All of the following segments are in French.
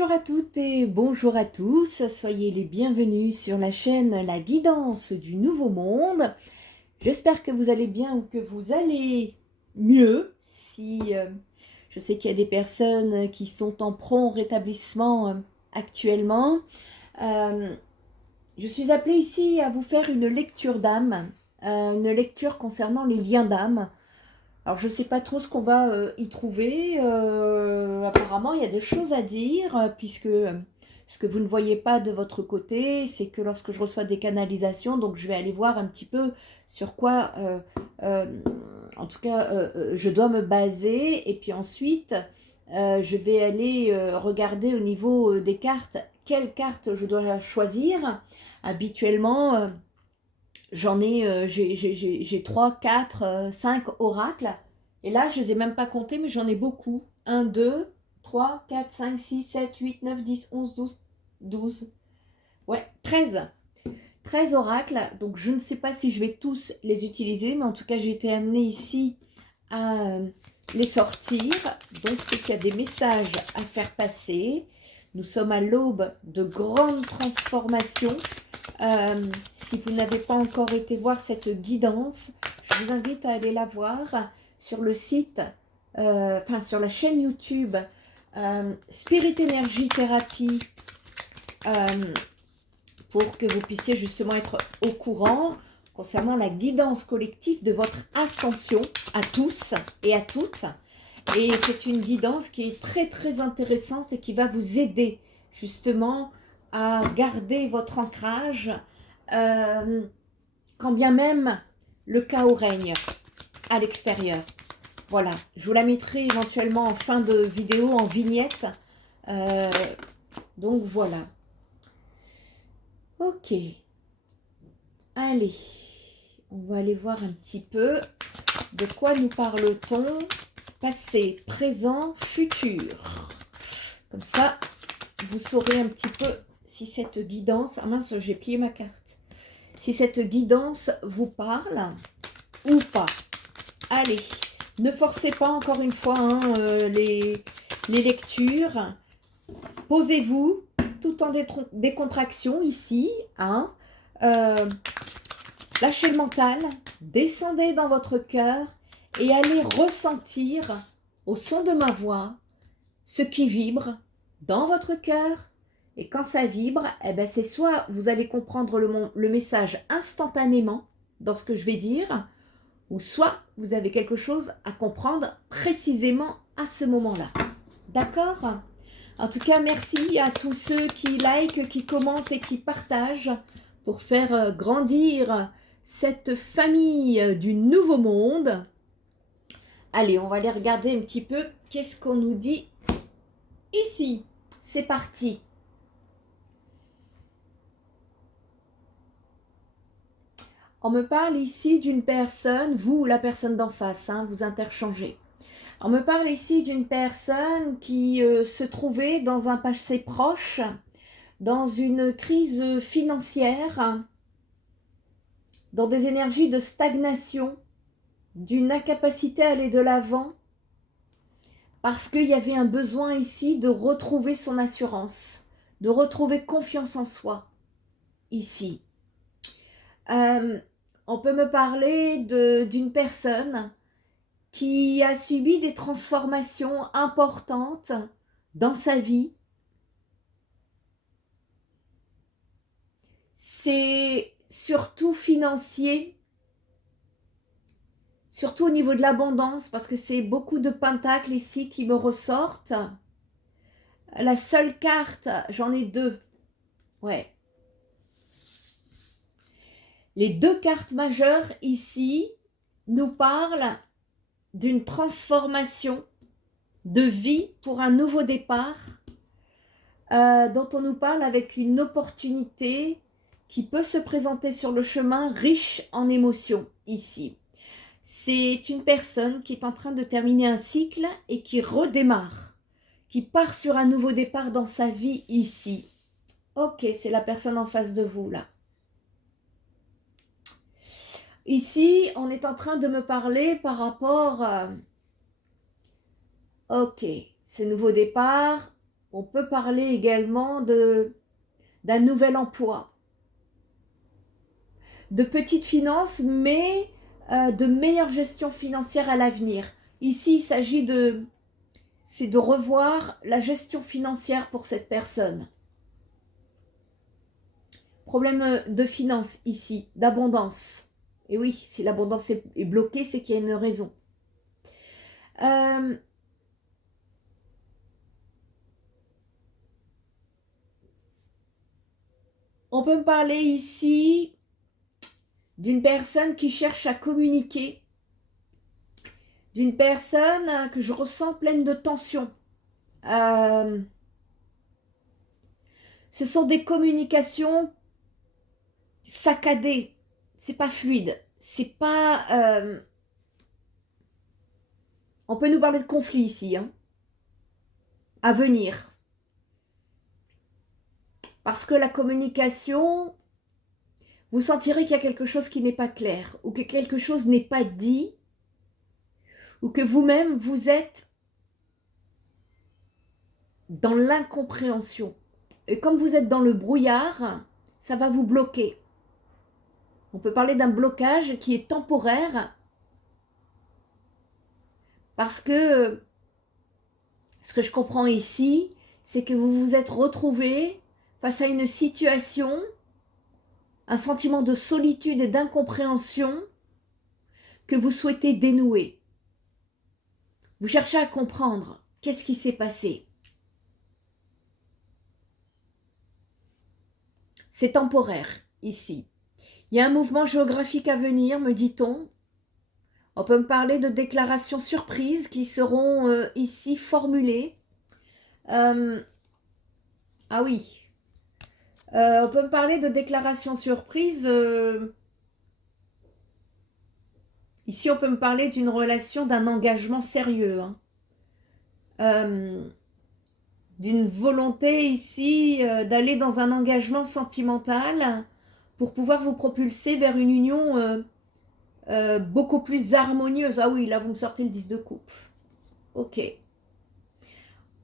Bonjour à toutes et bonjour à tous, soyez les bienvenus sur la chaîne La Guidance du Nouveau Monde. J'espère que vous allez bien ou que vous allez mieux. Je sais qu'il y a des personnes qui sont en prompt rétablissement actuellement. Je suis appelée ici à vous faire une lecture d'âme, une lecture concernant les liens d'âme. Alors je ne sais pas trop ce qu'on va y trouver. Apparemment il y a des choses à dire puisque ce que vous ne voyez pas de votre côté, c'est que lorsque je reçois des canalisations, donc je vais aller voir un petit peu sur quoi, en tout cas, je dois me baser. Et puis ensuite, je vais aller regarder au niveau des cartes, quelle carte je dois choisir. Habituellement, j'ai 3, 4, 5 oracles. Et là, je ne les ai même pas comptés, mais j'en ai beaucoup. 1, 2, 3, 4, 5, 6, 7, 8, 9, 10, 11, 12. Ouais, 13. 13 oracles. Donc, je ne sais pas si je vais tous les utiliser, mais en tout cas, j'ai été amenée ici à les sortir. Donc, c'est qu'il y a des messages à faire passer. Nous sommes à l'aube de grandes transformations. Si vous n'avez pas encore été voir cette guidance, je vous invite à aller la voir sur le site, sur la chaîne YouTube Spirit Energy Therapy, pour que vous puissiez justement être au courant concernant la guidance collective de votre ascension à tous et à toutes. Et c'est une guidance qui est très très intéressante et qui va vous aider justement à garder votre ancrage quand bien même le chaos règne à l'extérieur. Voilà, je vous la mettrai éventuellement en fin de vidéo, en vignette. Donc voilà. Ok. Allez, on va aller voir un petit peu de quoi nous parle-t-on. Passé, présent, futur. Comme ça, vous saurez un petit peu si cette guidance... Ah mince, j'ai plié ma carte. Si cette guidance vous parle ou pas. Allez, ne forcez pas encore une fois les lectures. Posez-vous tout en décontraction ici. Lâchez le mental, descendez dans votre cœur et allez ressentir au son de ma voix ce qui vibre dans votre cœur. Et quand ça vibre, c'est soit vous allez comprendre le message instantanément dans ce que je vais dire, ou soit vous avez quelque chose à comprendre précisément à ce moment-là. D'accord ? En tout cas, merci à tous ceux qui likent, qui commentent et qui partagent pour faire grandir cette famille du Nouveau Monde. Allez, on va aller regarder un petit peu qu'est-ce qu'on nous dit ici. C'est parti. On me parle ici d'une personne, vous ou la personne d'en face, vous interchangez. On me parle ici d'une personne qui se trouvait dans un passé proche, dans une crise financière, dans des énergies de stagnation, d'une incapacité à aller de l'avant, parce qu'il y avait un besoin ici de retrouver son assurance, de retrouver confiance en soi, ici. On peut me parler d'une personne qui a subi des transformations importantes dans sa vie. C'est surtout financier, surtout au niveau de l'abondance, parce que c'est beaucoup de pentacles ici qui me ressortent. La seule carte, j'en ai deux. Ouais. Les deux cartes majeures ici nous parlent d'une transformation de vie pour un nouveau départ, dont on nous parle avec une opportunité qui peut se présenter sur le chemin, riche en émotions ici. C'est une personne qui est en train de terminer un cycle et qui redémarre, qui part sur un nouveau départ dans sa vie ici. Ok, c'est la personne en face de vous là. Ici, on est en train de me parler par rapport à... Ok, ce nouveau départ, On peut parler également d'un nouvel emploi, de petites finances, mais de meilleure gestion financière à l'avenir. Ici, il s'agit de revoir la gestion financière pour cette personne. Problème de finances ici, d'abondance. Et oui, si l'abondance est bloquée, c'est qu'il y a une raison. On peut me parler ici d'une personne qui cherche à communiquer, d'une personne que je ressens pleine de tension. Ce sont des communications saccadées, c'est pas fluide, c'est pas... On peut nous parler de conflits ici, hein, à venir. Parce que la communication, vous sentirez qu'il y a quelque chose qui n'est pas clair, ou que quelque chose n'est pas dit, ou que vous-même, vous êtes dans l'incompréhension. Et comme vous êtes dans le brouillard, ça va vous bloquer. On peut parler d'un blocage qui est temporaire, parce que ce que je comprends ici, c'est que vous vous êtes retrouvé face à une situation, un sentiment de solitude et d'incompréhension que vous souhaitez dénouer. Vous cherchez à comprendre qu'est-ce qui s'est passé. C'est temporaire ici. Il y a un mouvement géographique à venir, me dit-on. On peut me parler de déclarations surprises qui seront ici formulées. Ah oui. On peut me parler de déclarations surprises. Ici, on peut me parler d'une relation, d'un engagement sérieux. Hein. D'une volonté ici d'aller dans un engagement sentimental pour pouvoir vous propulser vers une union beaucoup plus harmonieuse. Ah oui, là, vous me sortez le 10 de coupe. Ok.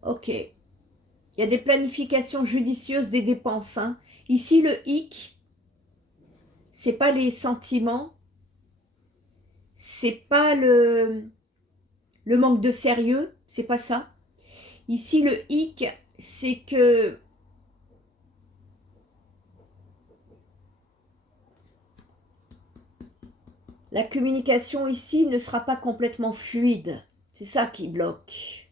Ok. Il y a des planifications judicieuses des dépenses. Hein. Ici, le hic, c'est pas les sentiments, c'est pas le manque de sérieux, c'est pas ça. Ici, le hic, c'est que la communication ici ne sera pas complètement fluide. C'est ça qui bloque.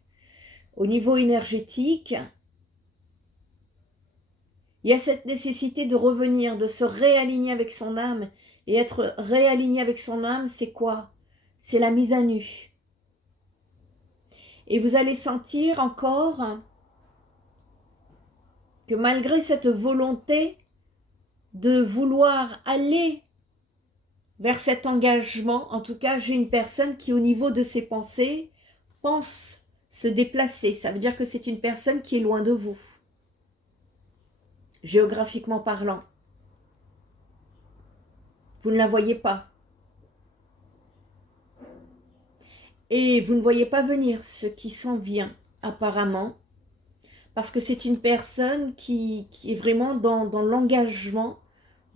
Au niveau énergétique, il y a cette nécessité de revenir, de se réaligner avec son âme. Et être réaligné avec son âme, c'est quoi? C'est la mise à nu. Et vous allez sentir encore que malgré cette volonté de vouloir aller vers cet engagement, en tout cas, j'ai une personne qui, au niveau de ses pensées, pense se déplacer. Ça veut dire que c'est une personne qui est loin de vous, géographiquement parlant. Vous ne la voyez pas. Et vous ne voyez pas venir ce qui s'en vient, apparemment, parce que c'est une personne qui est vraiment dans l'engagement,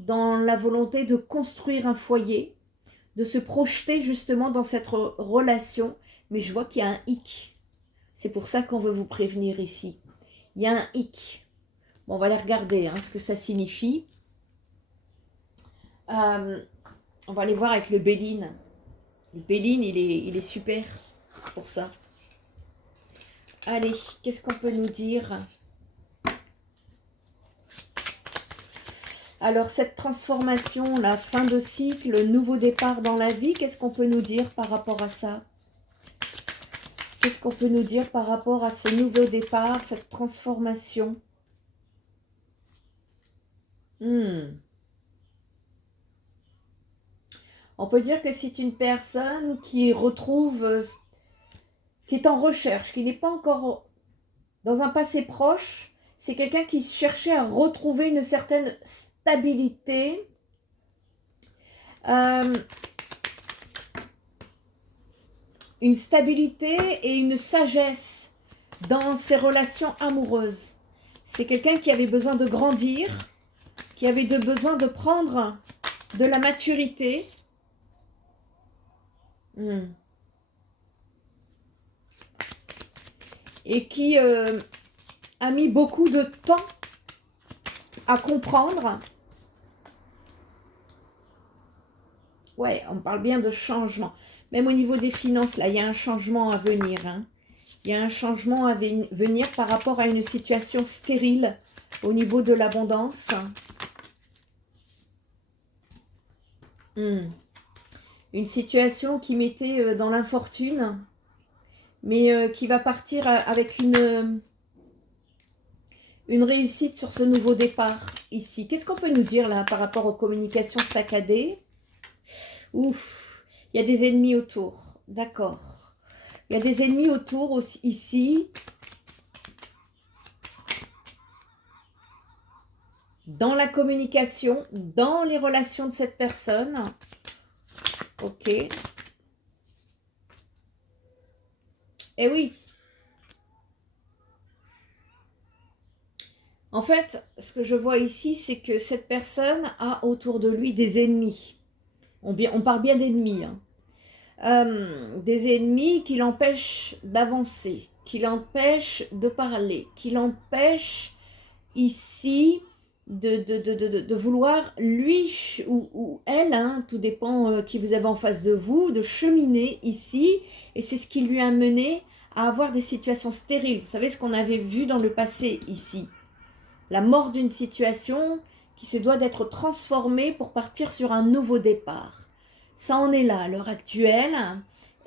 dans la volonté de construire un foyer, de se projeter justement dans cette relation. Mais je vois qu'il y a un hic. C'est pour ça qu'on veut vous prévenir ici. Il y a un hic. Bon, on va aller regarder ce que ça signifie. On va aller voir avec le Béline. Le Béline, il est super pour ça. Allez, qu'est-ce qu'on peut nous dire? Alors, cette transformation, la fin de cycle, le nouveau départ dans la vie, qu'est-ce qu'on peut nous dire par rapport à ça? Qu'est-ce qu'on peut nous dire par rapport à ce nouveau départ, cette transformation? On peut dire que c'est une personne qui retrouve, qui est en recherche, qui n'est pas encore dans un passé proche. C'est quelqu'un qui cherchait à retrouver une certaine stabilité. Une stabilité et une sagesse dans ses relations amoureuses. C'est quelqu'un qui avait besoin de grandir, qui avait besoin de prendre de la maturité. Et qui a mis beaucoup de temps à comprendre. Ouais, on parle bien de changement. Même au niveau des finances, là, il y a un changement à venir. Hein. Il y a un changement à venir par rapport à une situation stérile au niveau de l'abondance. Une situation qui mettait dans l'infortune, mais qui va partir avec une réussite sur ce nouveau départ ici. Qu'est-ce qu'on peut nous dire là par rapport aux communications saccadées? Ouf, il y a des ennemis autour, d'accord. Il y a des ennemis autour aussi, ici. Dans la communication, dans les relations de cette personne. Ok. Eh oui. En fait, ce que je vois ici, c'est que cette personne a autour de lui des ennemis. On parle bien d'ennemis. Des ennemis qui l'empêchent d'avancer, qui l'empêchent de parler, qui l'empêchent ici de vouloir, lui ou elle, hein, tout dépend qui vous avez en face de vous, de cheminer ici. Et c'est ce qui lui a mené à avoir des situations stériles. Vous savez ce qu'on avait vu dans le passé ici. La mort d'une situation qui se doit d'être transformée pour partir sur un nouveau départ. Ça en est là à l'heure actuelle.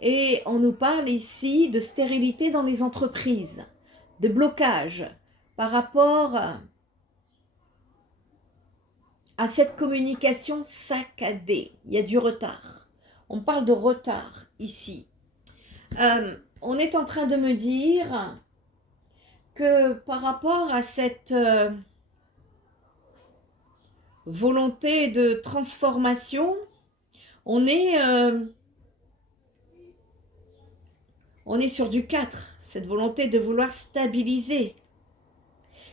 Et on nous parle ici de stérilité dans les entreprises, de blocage par rapport à cette communication saccadée. Il y a du retard. On parle de retard ici. On est en train de me dire que par rapport à cette volonté de transformation, on est sur du 4, cette volonté de vouloir stabiliser.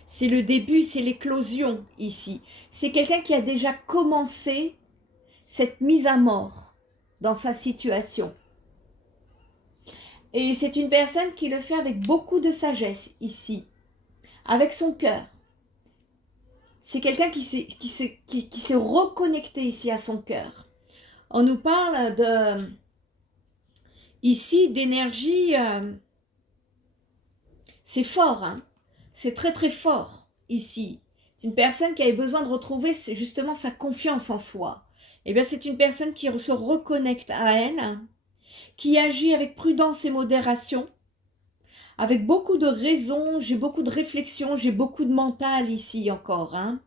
C'est le début, c'est l'éclosion ici. C'est quelqu'un qui a déjà commencé cette mise à mort dans sa situation. Et c'est une personne qui le fait avec beaucoup de sagesse ici, avec son cœur. C'est quelqu'un qui s'est reconnecté ici à son cœur. On nous parle ici d'énergie, c'est fort, hein, c'est très très fort ici. C'est une personne qui avait besoin de retrouver justement sa confiance en soi. Et bien c'est une personne qui se reconnecte à elle, qui agit avec prudence et modération, avec beaucoup de raison, j'ai beaucoup de réflexion, j'ai beaucoup de mental ici encore. Hein.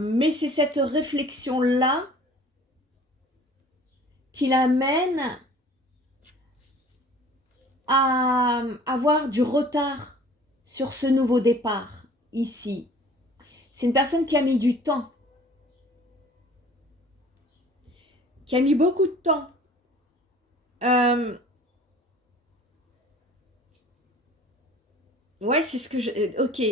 Mais c'est cette réflexion-là qui l'amène à avoir du retard sur ce nouveau départ ici. C'est une personne qui a mis du temps, qui a mis beaucoup de temps. Ouais, c'est ce que je... Ok.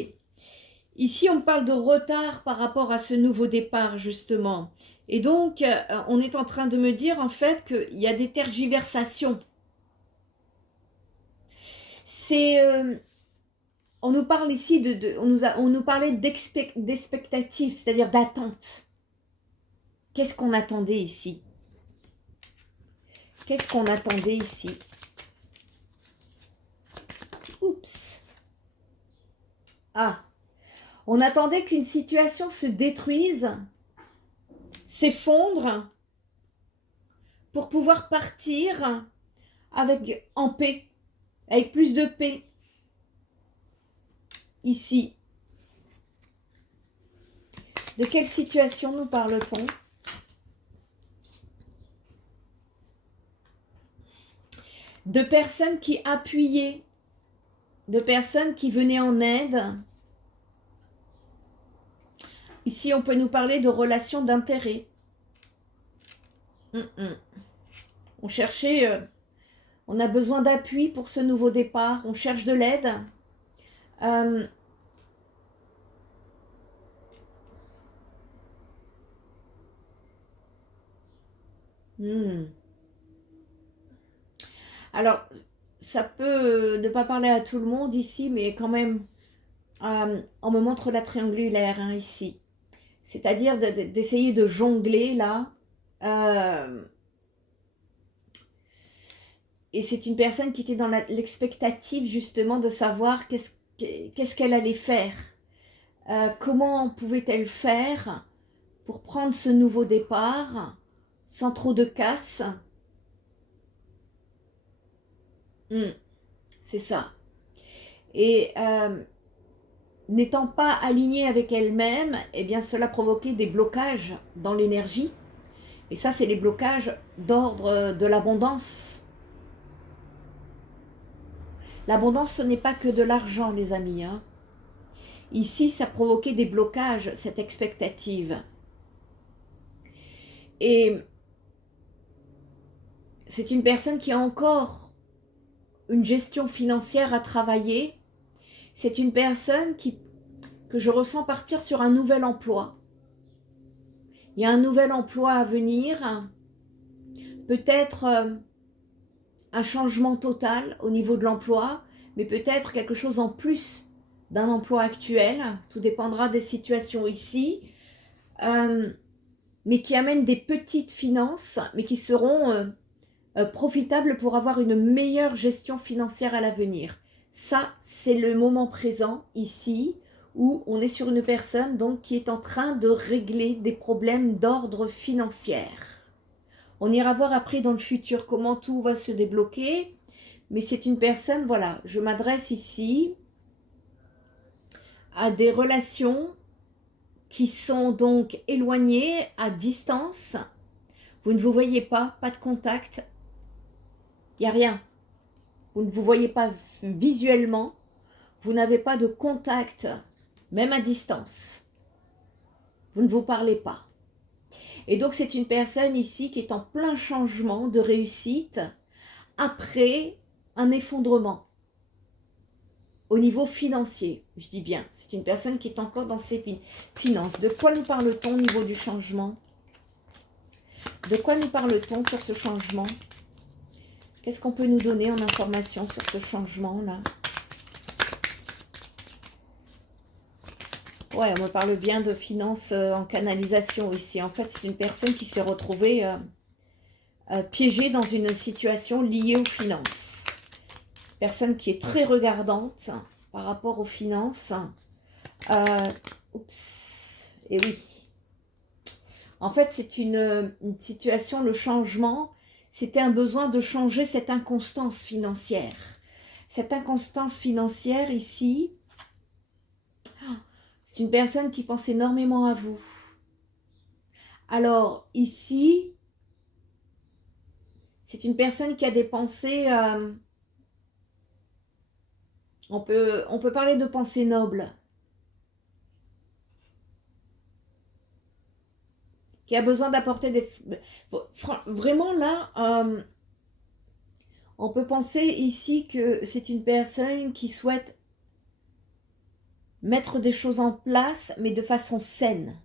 Ici, on parle de retard par rapport à ce nouveau départ, justement. Et donc, on est en train de me dire, en fait, qu'il y a des tergiversations. C'est... on nous parle ici on nous parlait d'expectative, c'est-à-dire d'attente. Qu'est-ce qu'on attendait ici? Qu'est-ce qu'on attendait ici? Oups. Ah. On attendait qu'une situation se détruise, s'effondre, pour pouvoir partir en paix, avec plus de paix. Ici. De quelle situation nous parle-t-on? De personnes qui appuyaient, de personnes qui venaient en aide. Ici, on peut nous parler de relations d'intérêt. On cherchait On a besoin d'appui pour ce nouveau départ. On cherche de l'aide. Euh, hmm. Alors, ça peut ne pas parler à tout le monde ici, mais quand même, on me montre la triangulaire hein, ici. C'est-à-dire d'essayer de jongler là. Et c'est une personne qui était dans l'expectative justement de savoir qu'est-ce qu'elle allait faire. Comment pouvait-elle faire pour prendre ce nouveau départ sans trop de casse. C'est ça. Et n'étant pas alignée avec elle-même, eh bien cela provoquait des blocages dans l'énergie. Et ça, c'est les blocages d'ordre de l'abondance. L'abondance, ce n'est pas que de l'argent, les amis. Hein. Ici, ça provoquait des blocages, cette expectative. Et c'est une personne qui a encore une gestion financière à travailler. C'est une personne que je ressens partir sur un nouvel emploi. Il y a un nouvel emploi à venir. Peut-être un changement total au niveau de l'emploi, mais peut-être quelque chose en plus d'un emploi actuel. Tout dépendra des situations ici. Mais qui amènent des petites finances, mais qui seront profitables pour avoir une meilleure gestion financière à l'avenir. Ça, c'est le moment présent ici, où on est sur une personne donc qui est en train de régler des problèmes d'ordre financier. On ira voir après dans le futur comment tout va se débloquer, mais c'est une personne, voilà, je m'adresse ici à des relations qui sont donc éloignées, à distance. Vous ne vous voyez pas de contact, il n'y a rien. Vous ne vous voyez pas visuellement, vous n'avez pas de contact, même à distance. Vous ne vous parlez pas. Et donc c'est une personne ici qui est en plein changement de réussite après un effondrement au niveau financier. Je dis bien, c'est une personne qui est encore dans ses finances. De quoi nous parle-t-on au niveau du changement? De quoi nous parle-t-on sur ce changement? Qu'est-ce qu'on peut nous donner en information sur ce changement-là? Ouais, on me parle bien de finances en canalisation ici. En fait, c'est une personne qui s'est retrouvée piégée dans une situation liée aux finances. Personne qui est très regardante par rapport aux finances. Oups, et oui. En fait, c'est une situation, le changement, c'était un besoin de changer cette inconstance financière. Cette inconstance financière ici, c'est une personne qui pense énormément à vous. Alors, ici, c'est une personne qui a des pensées, on peut parler de pensées nobles, qui a besoin d'apporter des... Vraiment là, on peut penser ici que c'est une personne qui souhaite mettre des choses en place, mais de façon saine.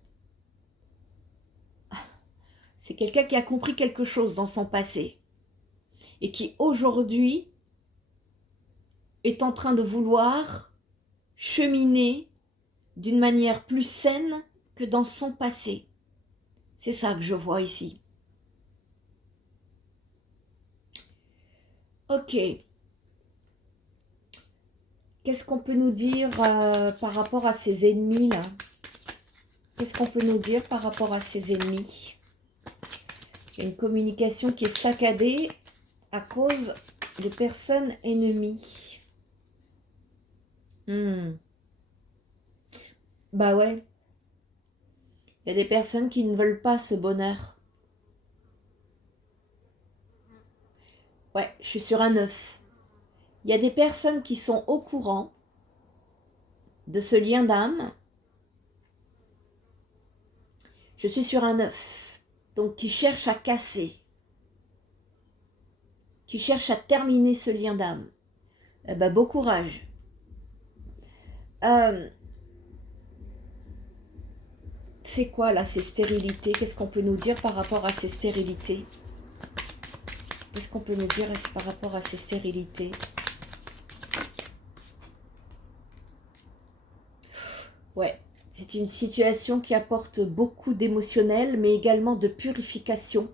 C'est quelqu'un qui a compris quelque chose dans son passé et qui aujourd'hui est en train de vouloir cheminer d'une manière plus saine que dans son passé. C'est ça que je vois ici. Ok. Qu'est-ce qu'on peut nous dire par rapport à ces ennemis là? Qu'est-ce qu'on peut nous dire par rapport à ces ennemis? Il y a une communication qui est saccadée à cause de personnes ennemies. Bah ouais. Il y a des personnes qui ne veulent pas ce bonheur. Ouais, je suis sur un 9. Il y a des personnes qui sont au courant de ce lien d'âme. Je suis sur un 9. Donc qui cherchent à casser. qui cherche à terminer ce lien d'âme. Eh ben, beau courage. C'est quoi là ces stérilités? Qu'est-ce qu'on peut nous dire par rapport à ces stérilités? Qu'est-ce qu'on peut nous dire par rapport à ces stérilités? Ouais, c'est une situation qui apporte beaucoup d'émotionnel, mais également de purification.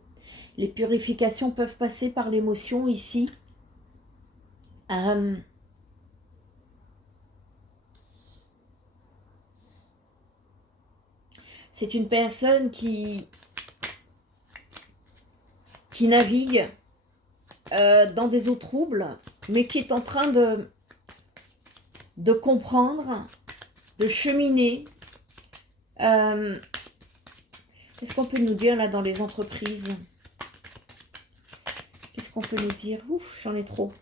Les purifications peuvent passer par l'émotion ici. C'est une personne qui navigue dans des eaux troubles, mais qui est en train de comprendre, de cheminer. Qu'est-ce qu'on peut nous dire là dans les entreprises? Qu'est-ce qu'on peut nous dire? Ouf, j'en ai trop.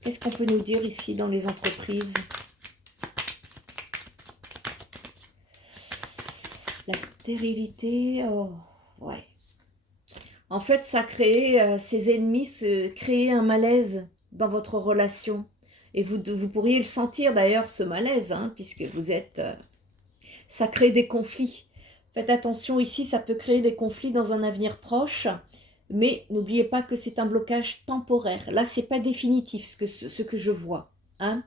Qu'est-ce qu'on peut nous dire ici dans les entreprises? La stérilité, oh, ouais. En fait, ça crée, ces ennemis créent un malaise dans votre relation. Et vous pourriez le sentir d'ailleurs, ce malaise, hein, puisque vous êtes... ça crée des conflits. Faites attention ici, ça peut créer des conflits dans un avenir proche, mais n'oubliez pas que c'est un blocage temporaire. Là, c'est pas définitif ce que je vois. Hein.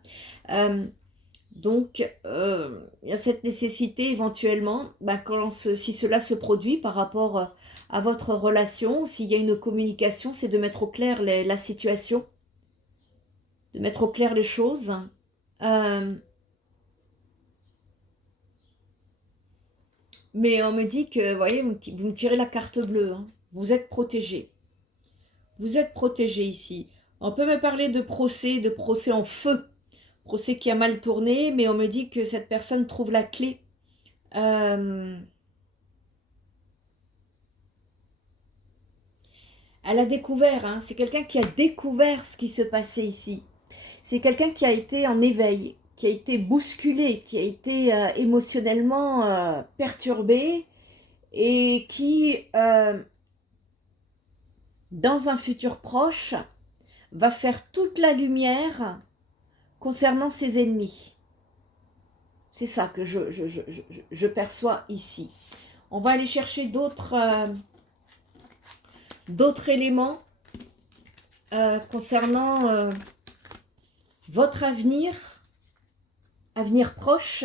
Donc, il y a cette nécessité éventuellement, si cela se produit par rapport à votre relation, s'il y a une communication, c'est de mettre au clair la situation, de mettre au clair les choses. Mais on me dit que, vous voyez, vous me tirez la carte bleue, hein. Vous êtes protégé. Vous êtes protégé ici. On peut me parler de procès en feu. Procès qui a mal tourné, mais on me dit que cette personne trouve la clé. Elle a découvert, hein, c'est quelqu'un qui a découvert ce qui se passait ici. C'est quelqu'un qui a été en éveil, qui a été bousculé, qui a été émotionnellement perturbé et qui, dans un futur proche, va faire toute la lumière concernant ses ennemis. C'est ça que je perçois ici. On va aller chercher d'autres éléments concernant votre avenir proche.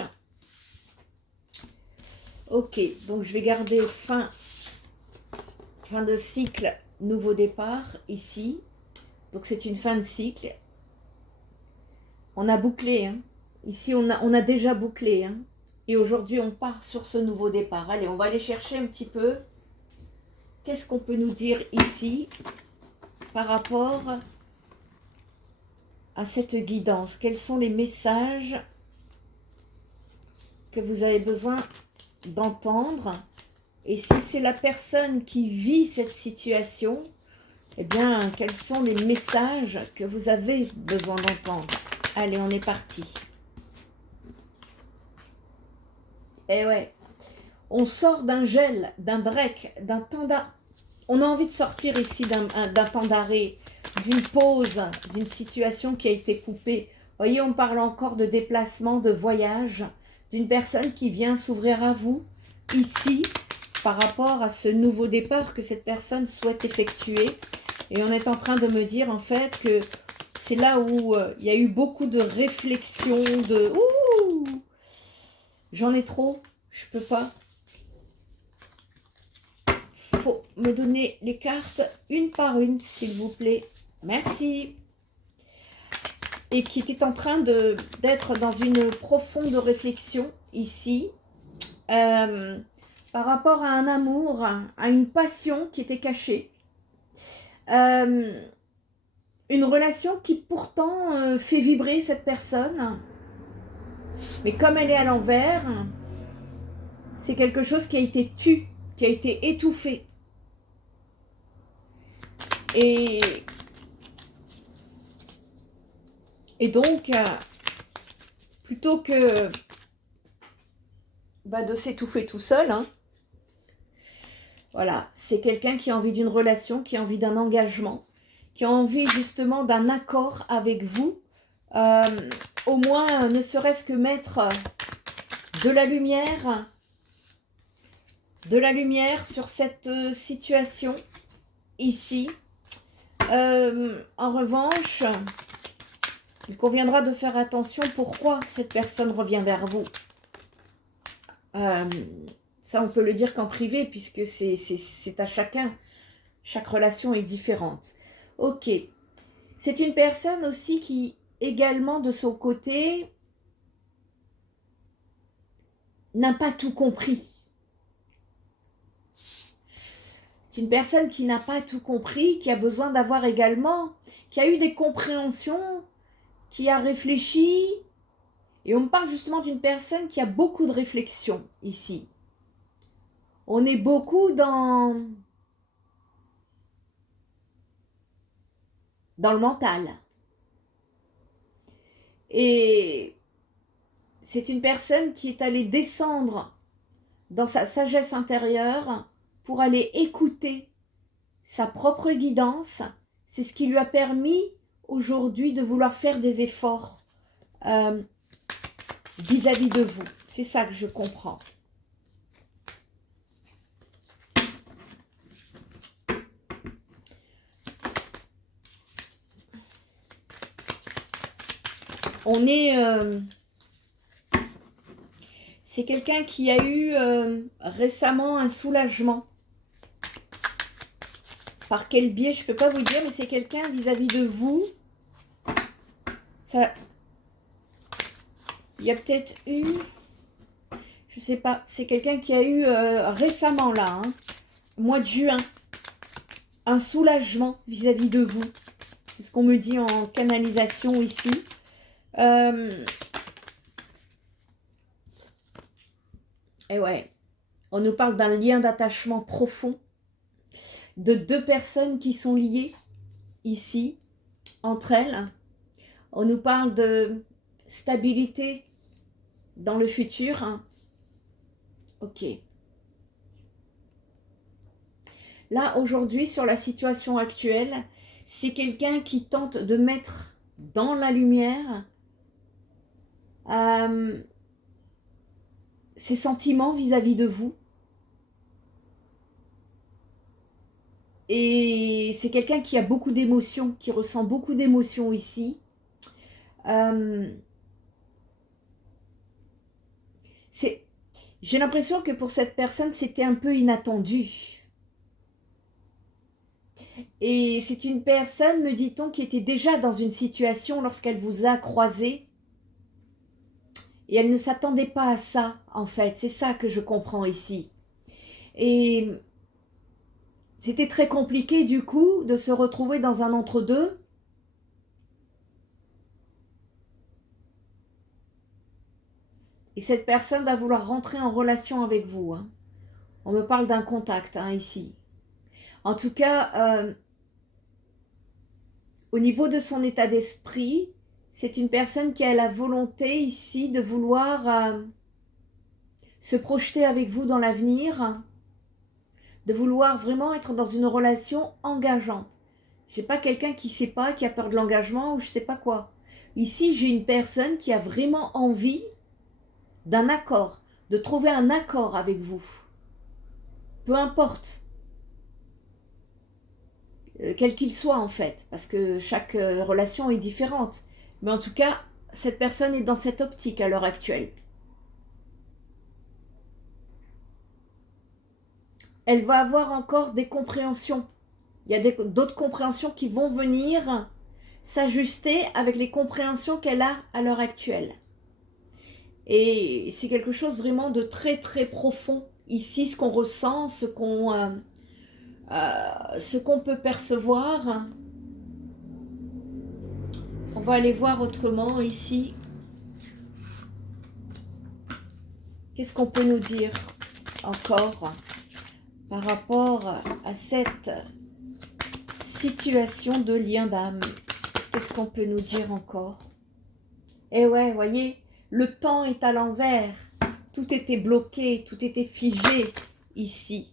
Ok, donc je vais garder fin de cycle, nouveau départ ici. Donc c'est une fin de cycle. On a bouclé, hein. Ici on a déjà bouclé, hein. Et aujourd'hui on part sur ce nouveau départ. Allez, on va aller chercher un petit peu. Qu'est-ce qu'on peut nous dire ici par rapport à cette guidance? Quels sont les messages que vous avez besoin d'entendre? Et si c'est la personne qui vit cette situation, eh bien, quels sont les messages que vous avez besoin d'entendre? Allez, on est parti. Eh ouais, on sort d'un gel, d'un break, d'un temps d'arrêt. On a envie de sortir ici d'un temps d'arrêt, d'une pause, d'une situation qui a été coupée. Vous voyez, on parle encore de déplacement, de voyage, d'une personne qui vient s'ouvrir à vous, ici, par rapport à ce nouveau départ que cette personne souhaite effectuer. Et on est en train de me dire, en fait, que c'est là où il y a eu beaucoup de réflexion, de... Ouh, j'en ai trop, je peux pas. Faut me donner les cartes une par une, s'il vous plaît. Merci. Et qui était en train d'être dans une profonde réflexion ici, par rapport à un amour, à une passion qui était cachée. Une relation qui pourtant fait vibrer cette personne. Mais comme elle est à l'envers, c'est quelque chose qui a été tu, qui a été étouffé. Et donc, plutôt que de s'étouffer tout seul, hein, Voilà, c'est quelqu'un qui a envie d'une relation, qui a envie d'un engagement, qui a envie justement d'un accord avec vous. Au moins, ne serait-ce que mettre de la lumière sur cette situation ici. En revanche, il conviendra de faire attention pourquoi cette personne revient vers vous. Ça, on peut le dire qu'en privé, puisque c'est à chacun. Chaque relation est différente. Ok. C'est une personne aussi qui, également de son côté, n'a pas tout compris. C'est une personne qui n'a pas tout compris, qui a besoin d'avoir également, qui a eu des compréhensions, qui a réfléchi. Et on me parle justement d'une personne qui a beaucoup de réflexion ici. On est beaucoup dans le mental. Et c'est une personne qui est allée descendre dans sa sagesse intérieure pour aller écouter sa propre guidance. C'est ce qui lui a permis aujourd'hui de vouloir faire des efforts vis-à-vis de vous. C'est ça que je comprends. On est... c'est quelqu'un qui a eu récemment un soulagement. Par quel biais, je ne peux pas vous dire, mais c'est quelqu'un vis-à-vis de vous. Ça, il y a peut-être eu... Je ne sais pas, c'est quelqu'un qui a eu récemment là, mois de juin, un soulagement vis-à-vis de vous. C'est ce qu'on me dit en canalisation ici. Et ouais, on nous parle d'un lien d'attachement profond, de deux personnes qui sont liées ici, entre elles. On nous parle de stabilité dans le futur. Ok. Là, aujourd'hui, sur la situation actuelle, c'est quelqu'un qui tente de mettre dans la lumière ses sentiments vis-à-vis de vous. Et c'est quelqu'un qui a beaucoup d'émotions, qui ressent beaucoup d'émotions ici. J'ai l'impression que pour cette personne, c'était un peu inattendu. Et c'est une personne, me dit-on, qui était déjà dans une situation lorsqu'elle vous a croisé. Et elle ne s'attendait pas à ça, en fait. C'est ça que je comprends ici. Et c'était très compliqué, du coup, de se retrouver dans un entre-deux. Et cette personne va vouloir rentrer en relation avec vous. On me parle d'un contact, ici. En tout cas, au niveau de son état d'esprit, c'est une personne qui a la volonté ici de vouloir se projeter avec vous dans l'avenir, de vouloir vraiment être dans une relation engageante. Je n'ai pas quelqu'un qui ne sait pas, qui a peur de l'engagement ou je ne sais pas quoi. Ici, j'ai une personne qui a vraiment envie d'un accord, de trouver un accord avec vous. Peu importe. Quel qu'il soit en fait, parce que chaque relation est différente. Mais en tout cas, cette personne est dans cette optique à l'heure actuelle. Elle va avoir encore des compréhensions. Il y a d'autres compréhensions qui vont venir s'ajuster avec les compréhensions qu'elle a à l'heure actuelle. Et c'est quelque chose vraiment de très très profond. Ici, ce qu'on ressent, ce qu'on peut percevoir. On va aller voir autrement ici. Qu'est-ce qu'on peut nous dire encore par rapport à cette situation de lien d'âme? Qu'est-ce qu'on peut nous dire encore? Eh ouais, voyez, le temps est à l'envers. Tout était bloqué, tout était figé ici.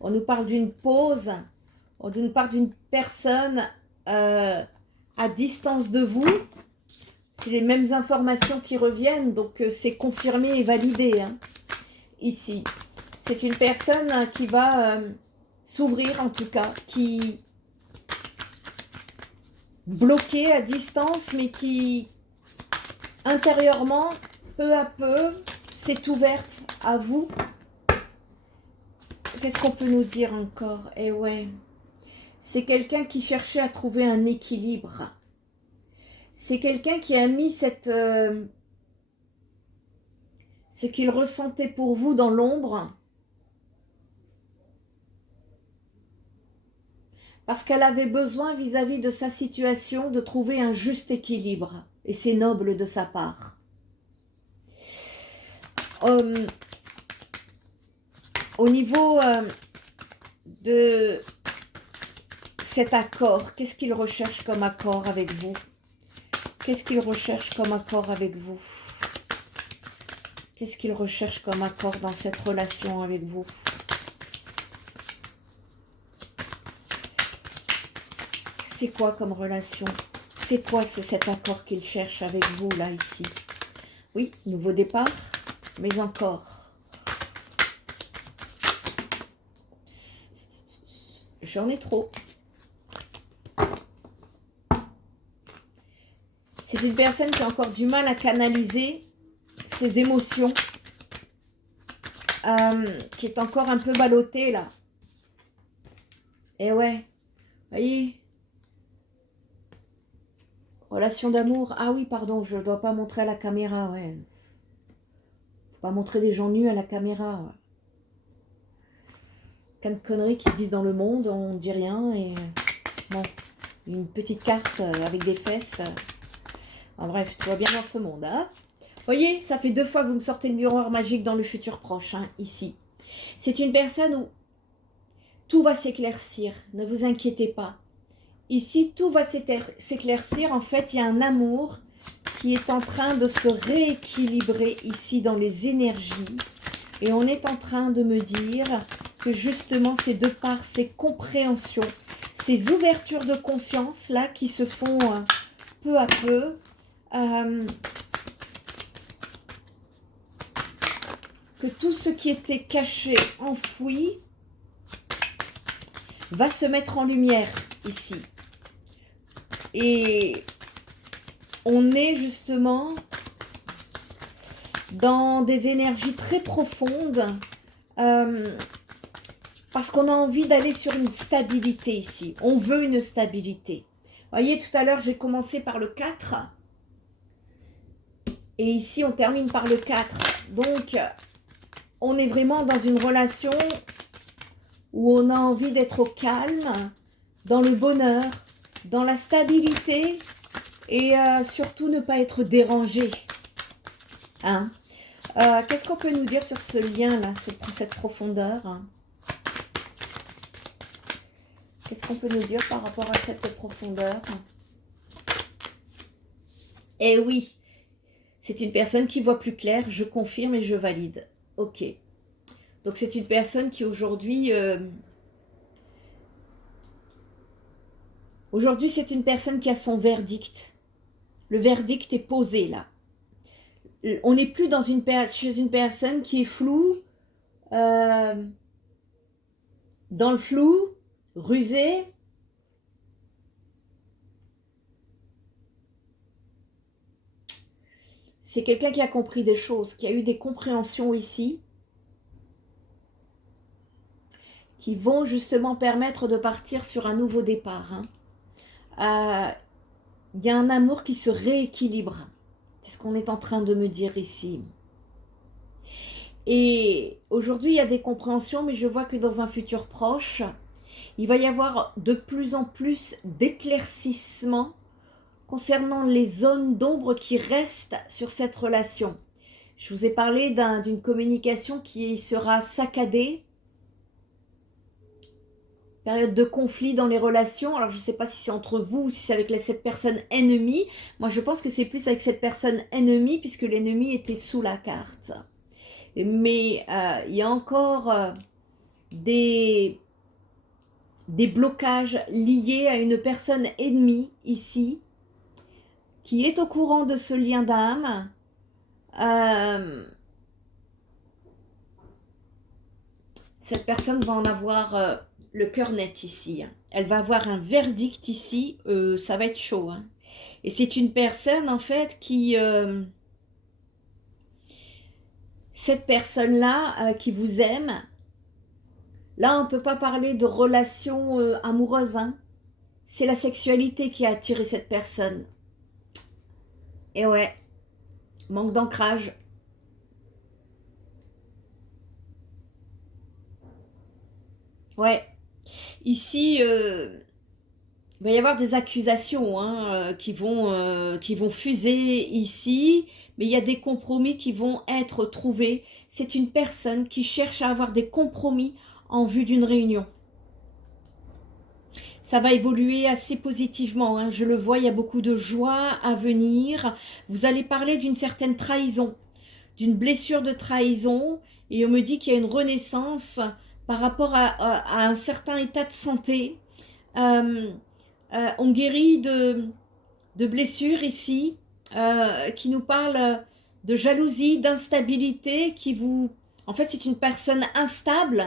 On nous parle d'une pause. On nous parle d'une personne à distance de vous. C'est les mêmes informations qui reviennent, donc c'est confirmé et validé hein, ici. C'est une personne qui va s'ouvrir en tout cas, qui bloquée à distance, mais qui intérieurement, peu à peu, s'est ouverte à vous. Qu'est-ce qu'on peut nous dire encore? Eh ouais, c'est quelqu'un qui cherchait à trouver un équilibre. C'est quelqu'un qui a mis cette, ce qu'il ressentait pour vous dans l'ombre. Parce qu'elle avait besoin vis-à-vis de sa situation de trouver un juste équilibre. Et c'est noble de sa part. Au niveau de cet accord, qu'est-ce qu'il recherche comme accord avec vous? Qu'est-ce qu'il recherche comme accord avec vous? Qu'est-ce qu'il recherche comme accord dans cette relation avec vous? C'est quoi comme relation? C'est quoi cet accord qu'il cherche avec vous, là, ici? Oui, nouveau départ, mais encore. J'en ai trop. C'est une personne qui a encore du mal à canaliser ses émotions, qui est encore un peu ballottée, là. Et ouais, voyez, relation d'amour. Ah oui, pardon, je ne dois pas montrer à la caméra, ouais. Faut pas montrer des gens nus à la caméra. Ouais. Plein de conneries qui se disent dans le monde, on ne dit rien. Et bon, une petite carte avec des fesses. En bref, tout va bien dans ce monde. Hein. Voyez, ça fait 2 fois que vous me sortez le miroir magique dans le futur proche, hein, ici. C'est une personne où tout va s'éclaircir, ne vous inquiétez pas. Ici, tout va s'éclaircir. En fait, il y a un amour qui est en train de se rééquilibrer ici dans les énergies. Et on est en train de me dire que justement, c'est de par ces compréhensions, ces ouvertures de conscience là qui se font peu à peu, que tout ce qui était caché, enfoui, va se mettre en lumière ici. Et on est justement dans des énergies très profondes parce qu'on a envie d'aller sur une stabilité ici. On veut une stabilité. Vous voyez, tout à l'heure, j'ai commencé par le 4. Et ici, on termine par le 4. Donc, on est vraiment dans une relation où on a envie d'être au calme, dans le bonheur, dans la stabilité et surtout ne pas être dérangé. Hein? Qu'est-ce qu'on peut nous dire sur ce lien-là, sur cette profondeur hein? Qu'est-ce qu'on peut nous dire par rapport à cette profondeur? Eh oui, c'est une personne qui voit plus clair, je confirme et je valide. Ok. Donc c'est une personne qui aujourd'hui... Aujourd'hui, c'est une personne qui a son verdict. Le verdict est posé là. On n'est plus dans chez une personne qui est floue, dans le flou, rusée. C'est quelqu'un qui a compris des choses, qui a eu des compréhensions ici, qui vont justement permettre de partir sur un nouveau départ. Hein. Il y a un amour qui se rééquilibre. C'est ce qu'on est en train de me dire ici. Et aujourd'hui, il y a des compréhensions, mais je vois que dans un futur proche, il va y avoir de plus en plus d'éclaircissements concernant les zones d'ombre qui restent sur cette relation. Je vous ai parlé d'une communication qui sera saccadée, période de conflit dans les relations. Alors, je ne sais pas si c'est entre vous ou si c'est avec cette personne ennemie. Moi, je pense que c'est plus avec cette personne ennemie puisque l'ennemi était sous la carte. Mais il y a encore des blocages liés à une personne ennemie ici, qui est au courant de ce lien d'âme. Cette personne va en avoir le cœur net ici. Elle va avoir un verdict ici, ça va être chaud. Hein. Et c'est une personne en fait qui... cette personne-là qui vous aime, là on ne peut pas parler de relation amoureuse. Hein. C'est la sexualité qui a attiré cette personne. Et ouais, manque d'ancrage. Ouais, ici, il va y avoir des accusations hein, qui vont fuser ici, mais il y a des compromis qui vont être trouvés. C'est une personne qui cherche à avoir des compromis en vue d'une réunion. Ça va évoluer assez positivement, hein. Je le vois, il y a beaucoup de joie à venir. Vous allez parler d'une certaine trahison, d'une blessure de trahison, et on me dit qu'il y a une renaissance par rapport à un certain état de santé. On guérit de blessures ici, qui nous parlent de jalousie, d'instabilité, qui vous... En fait, c'est une personne instable,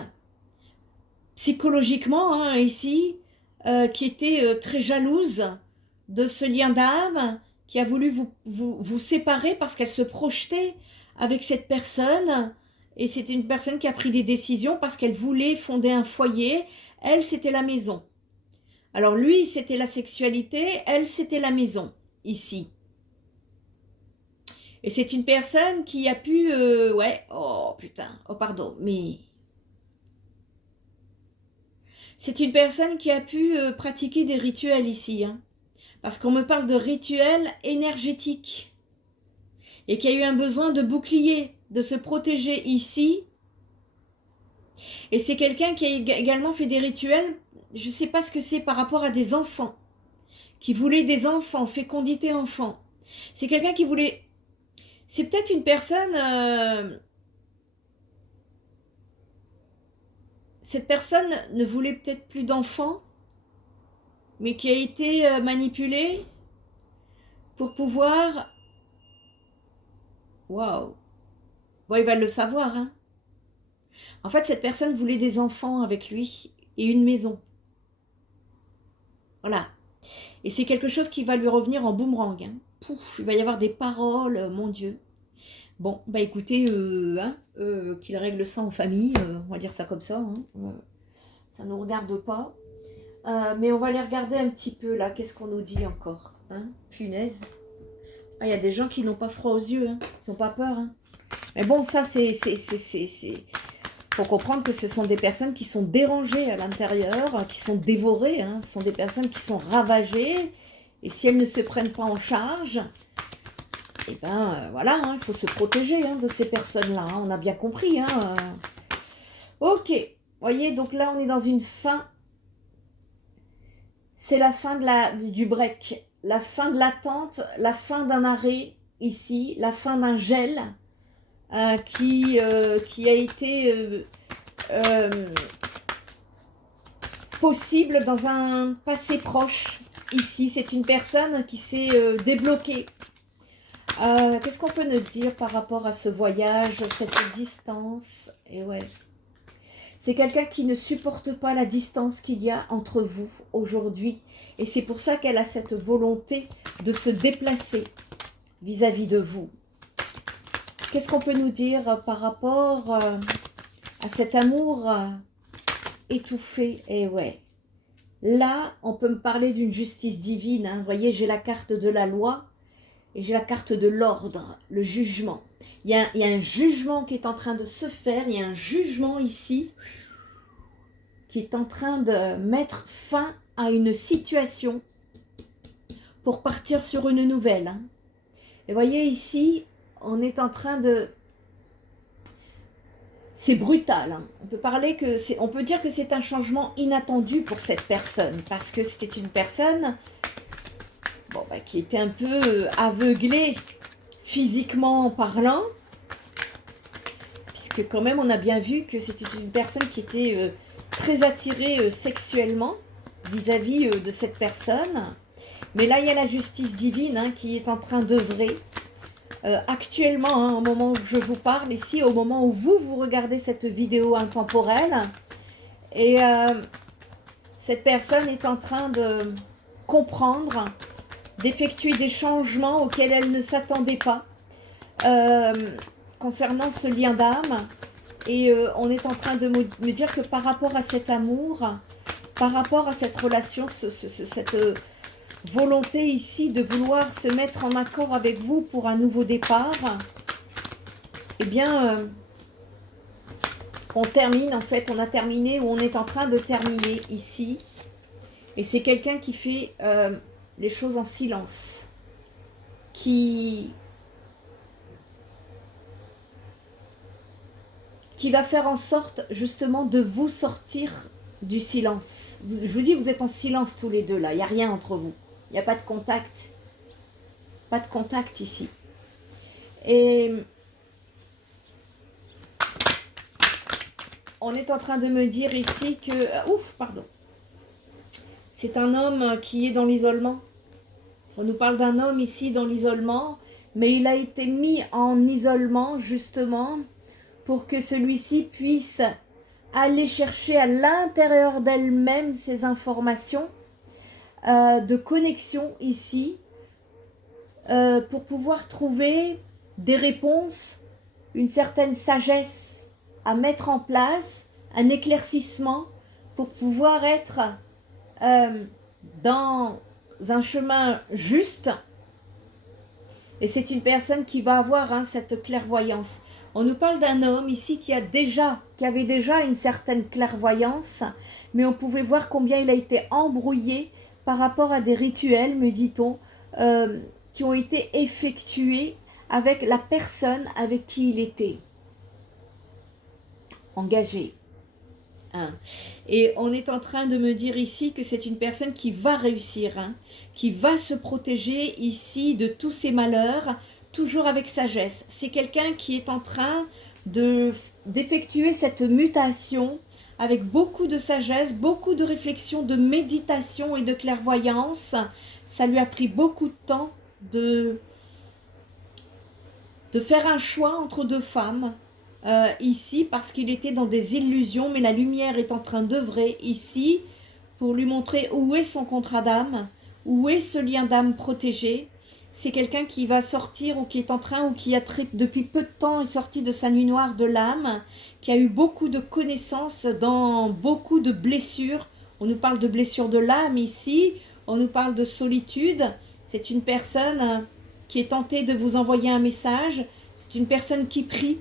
psychologiquement, hein, ici, qui était très jalouse de ce lien d'âme, qui a voulu vous séparer parce qu'elle se projetait avec cette personne, et c'était une personne qui a pris des décisions parce qu'elle voulait fonder un foyer. Elle, c'était la maison. Alors lui, c'était la sexualité, elle, c'était la maison, ici. Et c'est une personne qui a pu... ouais, oh putain, oh pardon, mais... C'est une personne qui a pu pratiquer des rituels ici, hein, parce qu'on me parle de rituels énergétiques, et qui a eu un besoin de bouclier, de se protéger ici. Et c'est quelqu'un qui a également fait des rituels, je ne sais pas ce que c'est, par rapport à des enfants, qui voulait des enfants, fécondité enfant. C'est quelqu'un qui voulait... C'est peut-être une personne... Cette personne ne voulait peut-être plus d'enfants, mais qui a été manipulée pour pouvoir... Waouh! Bon, il va le savoir, hein. En fait, cette personne voulait des enfants avec lui et une maison. Voilà. Et c'est quelque chose qui va lui revenir en boomerang. Hein. Pouf, il va y avoir des paroles, mon Dieu. Bon, bah écoutez, qu'il règle ça en famille, on va dire ça comme ça. Hein. Ça ne nous regarde pas. Mais on va les regarder un petit peu là. Qu'est-ce qu'on nous dit encore hein. Punaise. Ah, il y a des gens qui n'ont pas froid aux yeux. Hein. Ils n'ont pas peur. Hein. Mais bon, ça, c'est... faut comprendre que ce sont des personnes qui sont dérangées à l'intérieur, qui sont dévorées. Hein. Ce sont des personnes qui sont ravagées. Et si elles ne se prennent pas en charge... Et ben voilà, hein, il faut se protéger hein, de ces personnes-là, hein, on a bien compris. Hein, Ok, voyez, donc là on est dans une fin. C'est la fin du break, la fin de l'attente, la fin d'un arrêt ici, la fin d'un gel qui a été possible dans un passé proche. Ici, c'est une personne qui s'est débloquée. Qu'est-ce qu'on peut nous dire par rapport à ce voyage, cette distance? Et ouais, c'est quelqu'un qui ne supporte pas la distance qu'il y a entre vous aujourd'hui. Et c'est pour ça qu'elle a cette volonté de se déplacer vis-à-vis de vous. Qu'est-ce qu'on peut nous dire par rapport à cet amour étouffé? Et ouais, là, on peut me parler d'une justice divine. Hein. Vous voyez, j'ai la carte de la loi. Et j'ai la carte de l'ordre, le jugement. Il y a un jugement qui est en train de se faire. Il y a un jugement ici qui est en train de mettre fin à une situation pour partir sur une nouvelle. Hein. Et voyez ici, on est en train de... C'est brutal. Hein. On peut dire que c'est un changement inattendu pour cette personne. Parce que c'était une personne... Bon, bah, qui était un peu aveuglé physiquement parlant, puisque que quand même on a bien vu que c'était une personne qui était très attirée sexuellement vis-à-vis de cette personne. Mais là, il y a la justice divine hein, qui est en train d'œuvrer. Actuellement, hein, au moment où je vous parle, ici, au moment où vous regardez cette vidéo intemporelle, et cette personne est en train de comprendre, d'effectuer des changements auxquels elle ne s'attendait pas concernant ce lien d'âme. Et on est en train de me dire que par rapport à cet amour, par rapport à cette relation, cette volonté ici de vouloir se mettre en accord avec vous pour un nouveau départ, eh bien, on termine, en fait, on a terminé, ou on est en train de terminer ici. Et c'est quelqu'un qui fait les choses en silence, qui va faire en sorte, justement, de vous sortir du silence. Je vous dis, vous êtes en silence tous les deux, là, il n'y a rien entre vous. Il n'y a pas de contact. Pas de contact ici. Et on est en train de me dire ici que... Ouf, pardon. C'est un homme qui est dans l'isolement. On nous parle d'un homme ici dans l'isolement, mais il a été mis en isolement justement pour que celui-ci puisse aller chercher à l'intérieur d'elle-même ces informations de connexion ici pour pouvoir trouver des réponses, une certaine sagesse à mettre en place, un éclaircissement pour pouvoir être dans un chemin juste. Et c'est une personne qui va avoir cette clairvoyance. On nous parle d'un homme ici qui avait déjà une certaine clairvoyance, mais on pouvait voir combien il a été embrouillé par rapport à des rituels, me dit-on, qui ont été effectués avec la personne avec qui il était engagé. Et on est en train de me dire ici que c'est une personne qui va réussir, qui va se protéger ici de tous ses malheurs, toujours avec sagesse. C'est quelqu'un qui est en train d'effectuer cette mutation avec beaucoup de sagesse, beaucoup de réflexion, de méditation et de clairvoyance. Ça lui a pris beaucoup de temps de faire un choix entre deux femmes. Ici parce qu'il était dans des illusions, mais la lumière est en train d'œuvrer ici pour lui montrer où est son contrat d'âme, où est ce lien d'âme protégé. C'est quelqu'un qui va sortir ou qui est en train ou qui a depuis peu de temps est sorti de sa nuit noire de l'âme, qui a eu beaucoup de connaissances dans beaucoup de blessures. On nous parle de blessures de l'âme ici, on nous parle de solitude. C'est une personne qui est tentée de vous envoyer un message, c'est une personne qui prie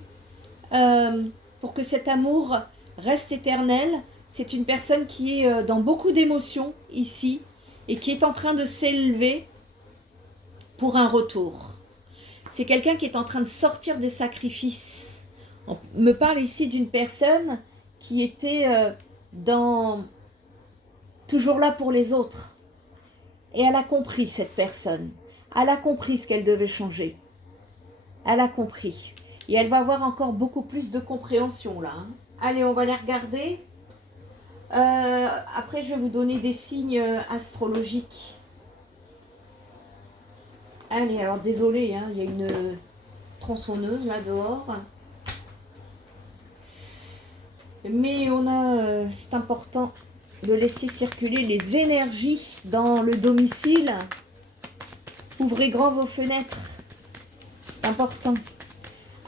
pour que cet amour reste éternel. C'est une personne qui est dans beaucoup d'émotions ici et qui est en train de s'élever pour un retour. C'est quelqu'un qui est en train de sortir des sacrifices. On me parle ici d'une personne qui était toujours là pour les autres. Et elle a compris, cette personne. Elle a compris ce qu'elle devait changer. Elle a compris. Et elle va avoir encore beaucoup plus de compréhension là. Allez, on va les regarder. Après, je vais vous donner des signes astrologiques. Allez, alors désolé, il y a une tronçonneuse là dehors. Mais c'est important de laisser circuler les énergies dans le domicile. Ouvrez grand vos fenêtres. C'est important.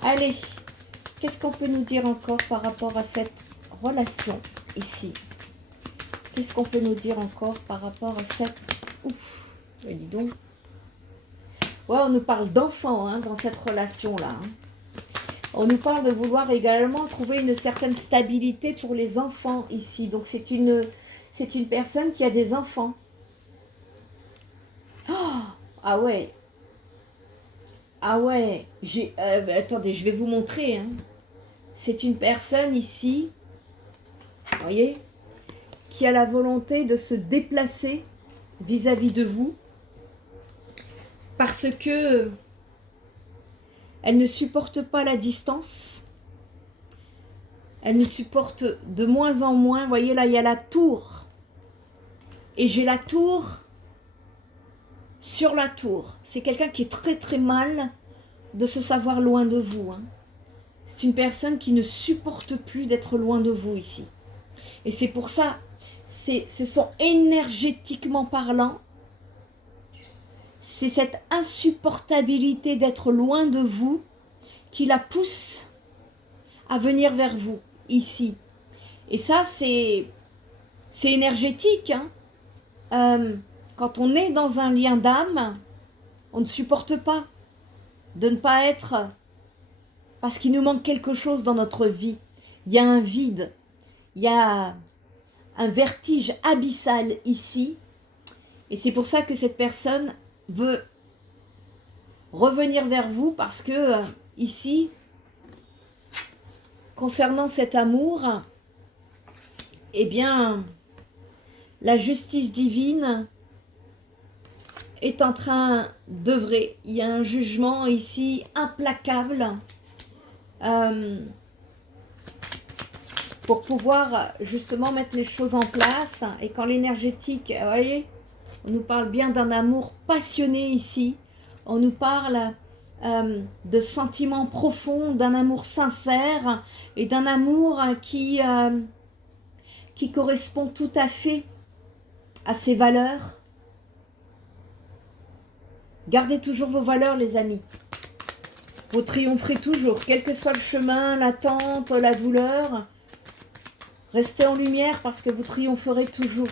Allez, qu'est-ce qu'on peut nous dire encore par rapport à cette relation ici? Qu'est-ce qu'on peut nous dire encore par rapport à cette... Ouf, dis donc. Ouais, on nous parle d'enfants dans cette relation-là. On nous parle de vouloir également trouver une certaine stabilité pour les enfants ici. Donc c'est une personne qui a des enfants. Oh, ah ouais. Ah ouais, attendez, je vais vous montrer. C'est une personne ici, vous voyez, qui a la volonté de se déplacer vis-à-vis de vous parce que elle ne supporte pas la distance. Elle nous supporte de moins en moins. Vous voyez, là, il y a la tour. Et j'ai la tour sur la tour. C'est quelqu'un qui est très très mal de se savoir loin de vous. Hein. C'est une personne qui ne supporte plus d'être loin de vous ici. Et c'est pour ça, ce sont énergétiquement parlant, c'est cette insupportabilité d'être loin de vous qui la pousse à venir vers vous, ici. Et ça, c'est énergétique. Hein. Quand on est dans un lien d'âme, on ne supporte pas de ne pas être... Parce qu'il nous manque quelque chose dans notre vie. Il y a un vide, il y a un vertige abyssal ici. Et c'est pour ça que cette personne veut revenir vers vous parce que ici, concernant cet amour, eh bien, la justice divine est en train d'œuvrer. Il y a un jugement ici implacable pour pouvoir justement mettre les choses en place. Et quand l'énergétique, vous voyez, on nous parle bien d'un amour passionné ici. On nous parle de sentiments profonds, d'un amour sincère et d'un amour qui correspond tout à fait à ses valeurs. Gardez toujours vos valeurs, les amis. Vous triompherez toujours, quel que soit le chemin, l'attente, la douleur. Restez en lumière parce que vous triompherez toujours.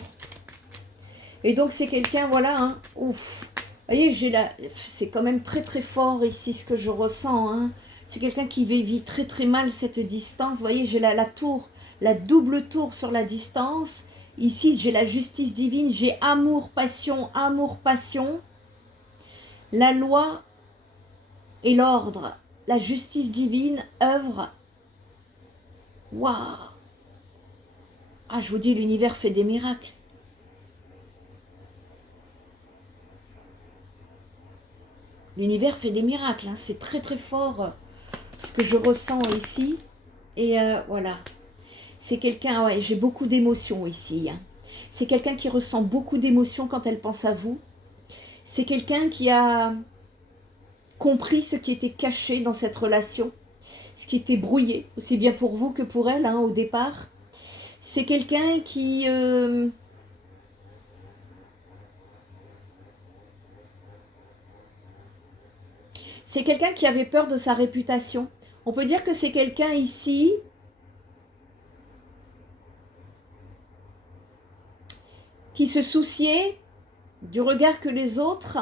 Et donc c'est quelqu'un, voilà, hein, ouf. Vous voyez, c'est quand même très très fort ici ce que je ressens. Hein. C'est quelqu'un qui vit très très mal cette distance. Vous voyez, j'ai la tour, la double tour sur la distance. Ici, j'ai la justice divine, j'ai amour, passion, amour, passion. La loi et l'ordre, la justice divine œuvre. Waouh! Ah, je vous dis, l'univers fait des miracles. L'univers fait des miracles, hein. C'est très très fort ce que je ressens ici. Et voilà. C'est quelqu'un, ouais, j'ai beaucoup d'émotions ici. Hein. C'est quelqu'un qui ressent beaucoup d'émotions quand elle pense à vous. C'est quelqu'un qui a compris ce qui était caché dans cette relation, ce qui était brouillé, aussi bien pour vous que pour elle, hein, au départ. C'est quelqu'un qui... c'est quelqu'un qui avait peur de sa réputation. On peut dire que c'est quelqu'un ici qui se souciait du regard que les autres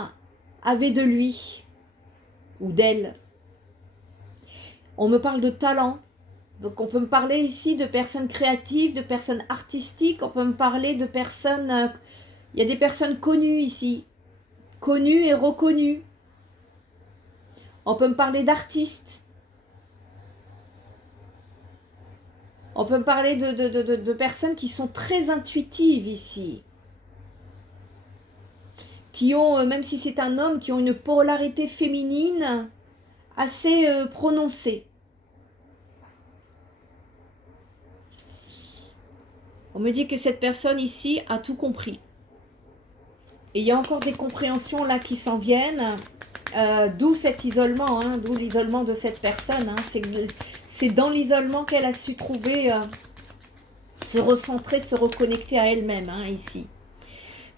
avaient de lui ou d'elle. On me parle de talent. Donc on peut me parler ici de personnes créatives, de personnes artistiques, on peut me parler de personnes... il y a des personnes connues ici, connues et reconnues. On peut me parler d'artistes. On peut me parler de personnes qui sont très intuitives ici. Qui ont, même si c'est un homme, qui ont une polarité féminine assez prononcée. On me dit que cette personne ici a tout compris. Et il y a encore des compréhensions là qui s'en viennent. D'où cet isolement, hein, d'où l'isolement de cette personne. Hein. C'est dans l'isolement qu'elle a su trouver, se recentrer, se reconnecter à elle-même, hein, ici.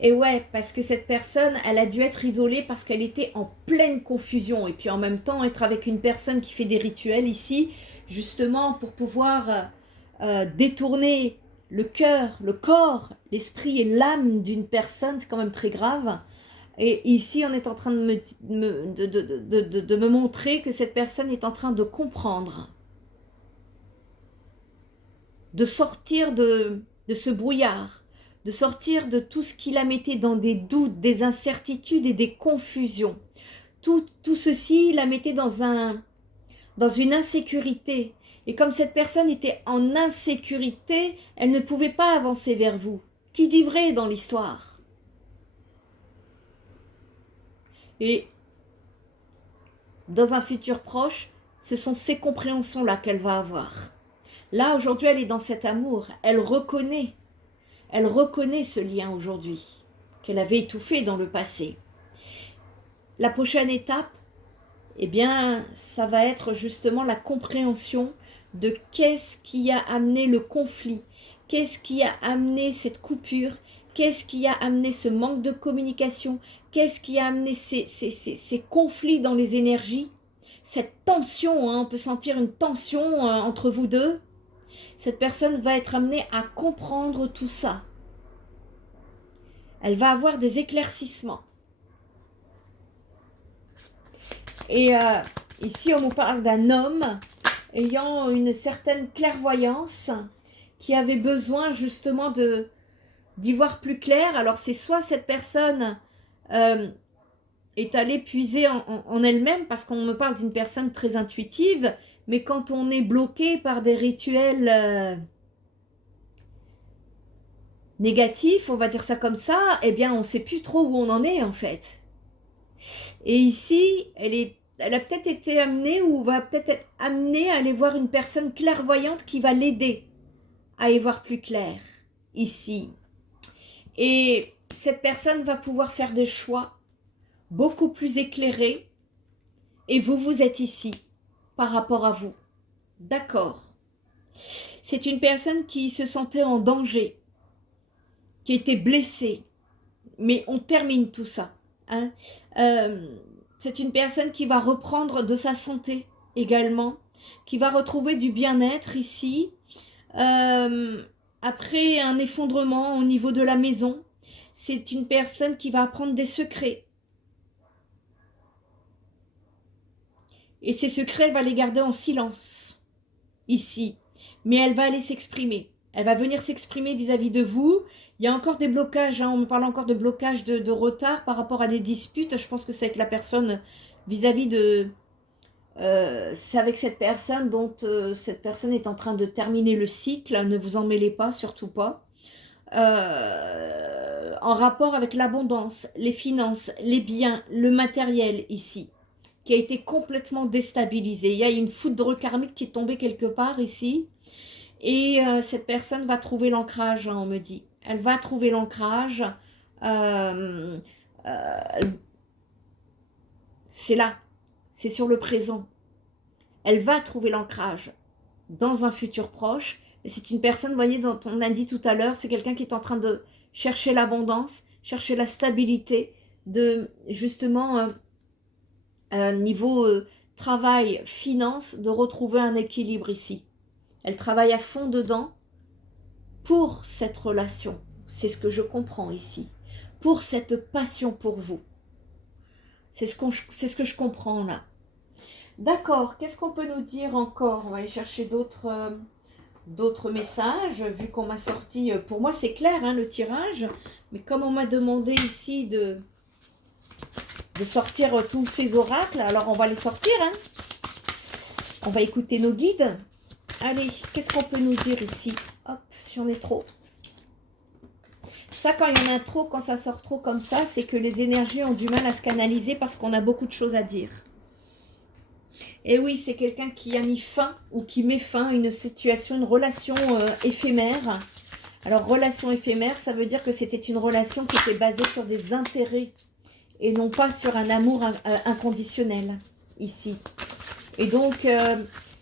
Et ouais, parce que cette personne, elle a dû être isolée parce qu'elle était en pleine confusion. Et puis en même temps, être avec une personne qui fait des rituels ici, justement pour pouvoir détourner le cœur, le corps, l'esprit et l'âme d'une personne, c'est quand même très grave. Et ici, on est en train de me montrer que cette personne est en train de comprendre, de sortir de ce brouillard, de sortir de tout ce qui la mettait dans des doutes, des incertitudes et des confusions. Tout ceci la mettait dans une insécurité. Et comme cette personne était en insécurité, elle ne pouvait pas avancer vers vous. Qui dit vrai dans l'histoire ? Et dans un futur proche, ce sont ces compréhensions-là qu'elle va avoir. Là, aujourd'hui, elle est dans cet amour. Elle reconnaît ce lien aujourd'hui qu'elle avait étouffé dans le passé. La prochaine étape, eh bien, ça va être justement la compréhension de qu'est-ce qui a amené le conflit, qu'est-ce qui a amené cette coupure, qu'est-ce qui a amené ce manque de communication, qu'est-ce qui a amené ces conflits dans les énergies, cette tension, hein, on peut sentir une tension entre vous deux. Cette personne va être amenée à comprendre tout ça. Elle va avoir des éclaircissements. Et ici, on nous parle d'un homme ayant une certaine clairvoyance qui avait besoin justement d'y voir plus clair. Alors, c'est soit cette personne est allée puiser en elle-même, parce qu'on me parle d'une personne très intuitive, mais quand on est bloqué par des rituels négatifs, on va dire ça comme ça, eh bien, on ne sait plus trop où on en est, en fait. Et ici, elle a peut-être été amenée ou va peut-être être amenée à aller voir une personne clairvoyante qui va l'aider à y voir plus clair, ici. Et cette personne va pouvoir faire des choix beaucoup plus éclairés. Et vous êtes ici par rapport à vous. D'accord. C'est une personne qui se sentait en danger, qui était blessée. Mais on termine tout ça. Hein. C'est une personne qui va reprendre de sa santé également, qui va retrouver du bien-être ici. Après un effondrement au niveau de la maison, c'est une personne qui va apprendre des secrets. Et ces secrets, elle va les garder en silence, ici. Mais elle va aller s'exprimer. Elle va venir s'exprimer vis-à-vis de vous. Il y a encore des blocages, hein. On me parle encore de blocages de retard par rapport à des disputes. Je pense que c'est avec la personne vis-à-vis de... c'est avec cette personne dont cette personne est en train de terminer le cycle. Ne vous en mêlez pas, surtout pas. En rapport avec l'abondance, les finances, les biens, le matériel ici, qui a été complètement déstabilisé. Il y a une foudre karmique qui est tombée quelque part ici. Et cette personne va trouver l'ancrage, hein, on me dit. Elle va trouver l'ancrage. C'est là. C'est sur le présent. Elle va trouver l'ancrage dans un futur proche. Et c'est une personne, vous voyez, dont on a dit tout à l'heure, c'est quelqu'un qui est en train de chercher l'abondance, chercher la stabilité, de justement, niveau travail, finance, de retrouver un équilibre ici. Elle travaille à fond dedans pour cette relation. C'est ce que je comprends ici. Pour cette passion pour vous. C'est ce que je comprends là. D'accord, qu'est-ce qu'on peut nous dire encore? On va aller chercher d'autres messages, vu qu'on m'a sorti... Pour moi, c'est clair, hein, le tirage. Mais comme on m'a demandé ici de sortir tous ces oracles, alors on va les sortir. Hein. On va écouter nos guides. Allez, qu'est-ce qu'on peut nous dire ici? Hop, si on est trop. Ça, quand il y en a trop, quand ça sort trop comme ça, c'est que les énergies ont du mal à se canaliser parce qu'on a beaucoup de choses à dire. Et oui, c'est quelqu'un qui a mis fin ou qui met fin à une situation, une relation éphémère. Alors, relation éphémère, ça veut dire que c'était une relation qui était basée sur des intérêts et non pas sur un amour inconditionnel, ici. Et donc,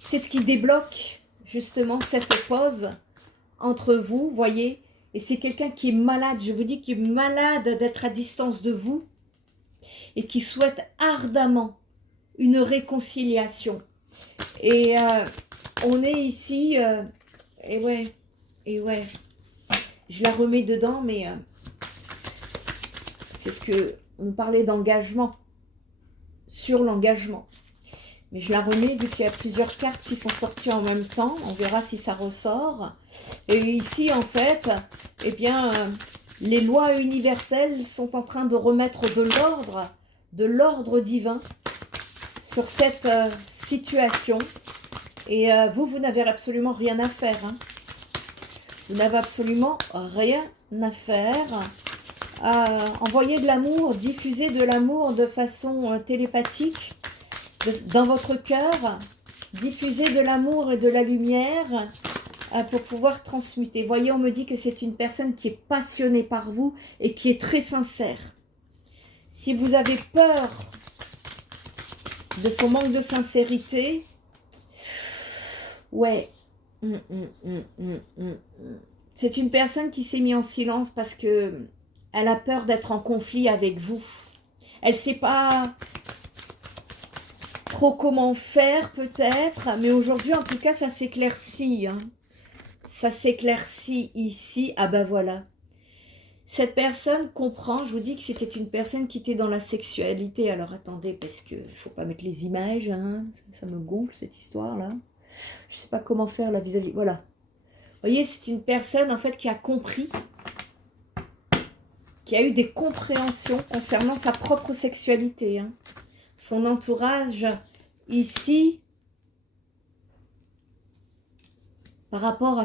c'est ce qui débloque justement cette pause entre vous, voyez. Et c'est quelqu'un qui est malade, je vous dis, qui est malade d'être à distance de vous et qui souhaite ardemment une réconciliation. Et on est ici, et ouais, je la remets dedans, mais c'est ce que on parlait d'engagement, sur l'engagement. Mais je la remets vu qu'il y a plusieurs cartes qui sont sorties en même temps. On verra si ça ressort. Et ici, en fait, eh bien, les lois universelles sont en train de remettre de l'ordre divin sur cette situation. Et vous n'avez absolument rien à faire. Hein. Vous n'avez absolument rien à faire. Envoyer de l'amour, diffuser de l'amour de façon télépathique dans votre cœur, diffuser de l'amour et de la lumière pour pouvoir transmuter. Voyez, on me dit que c'est une personne qui est passionnée par vous et qui est très sincère. Si vous avez peur de son manque de sincérité, ouais, c'est une personne qui s'est mise en silence parce que elle a peur d'être en conflit avec vous. Elle ne sait pas trop comment faire peut-être, mais aujourd'hui en tout cas ça s'éclaircit. Hein. Ça s'éclaircit ici. Ah ben voilà. Cette personne comprend, je vous dis que c'était une personne qui était dans la sexualité. Alors attendez, parce qu'il ne faut pas mettre les images, hein. Ça me gonfle cette histoire-là. Je ne sais pas comment faire la vis-à-vis. Voilà. Vous voyez, c'est une personne en fait qui a compris, qui a eu des compréhensions concernant sa propre sexualité. Hein. Son entourage ici, par rapport à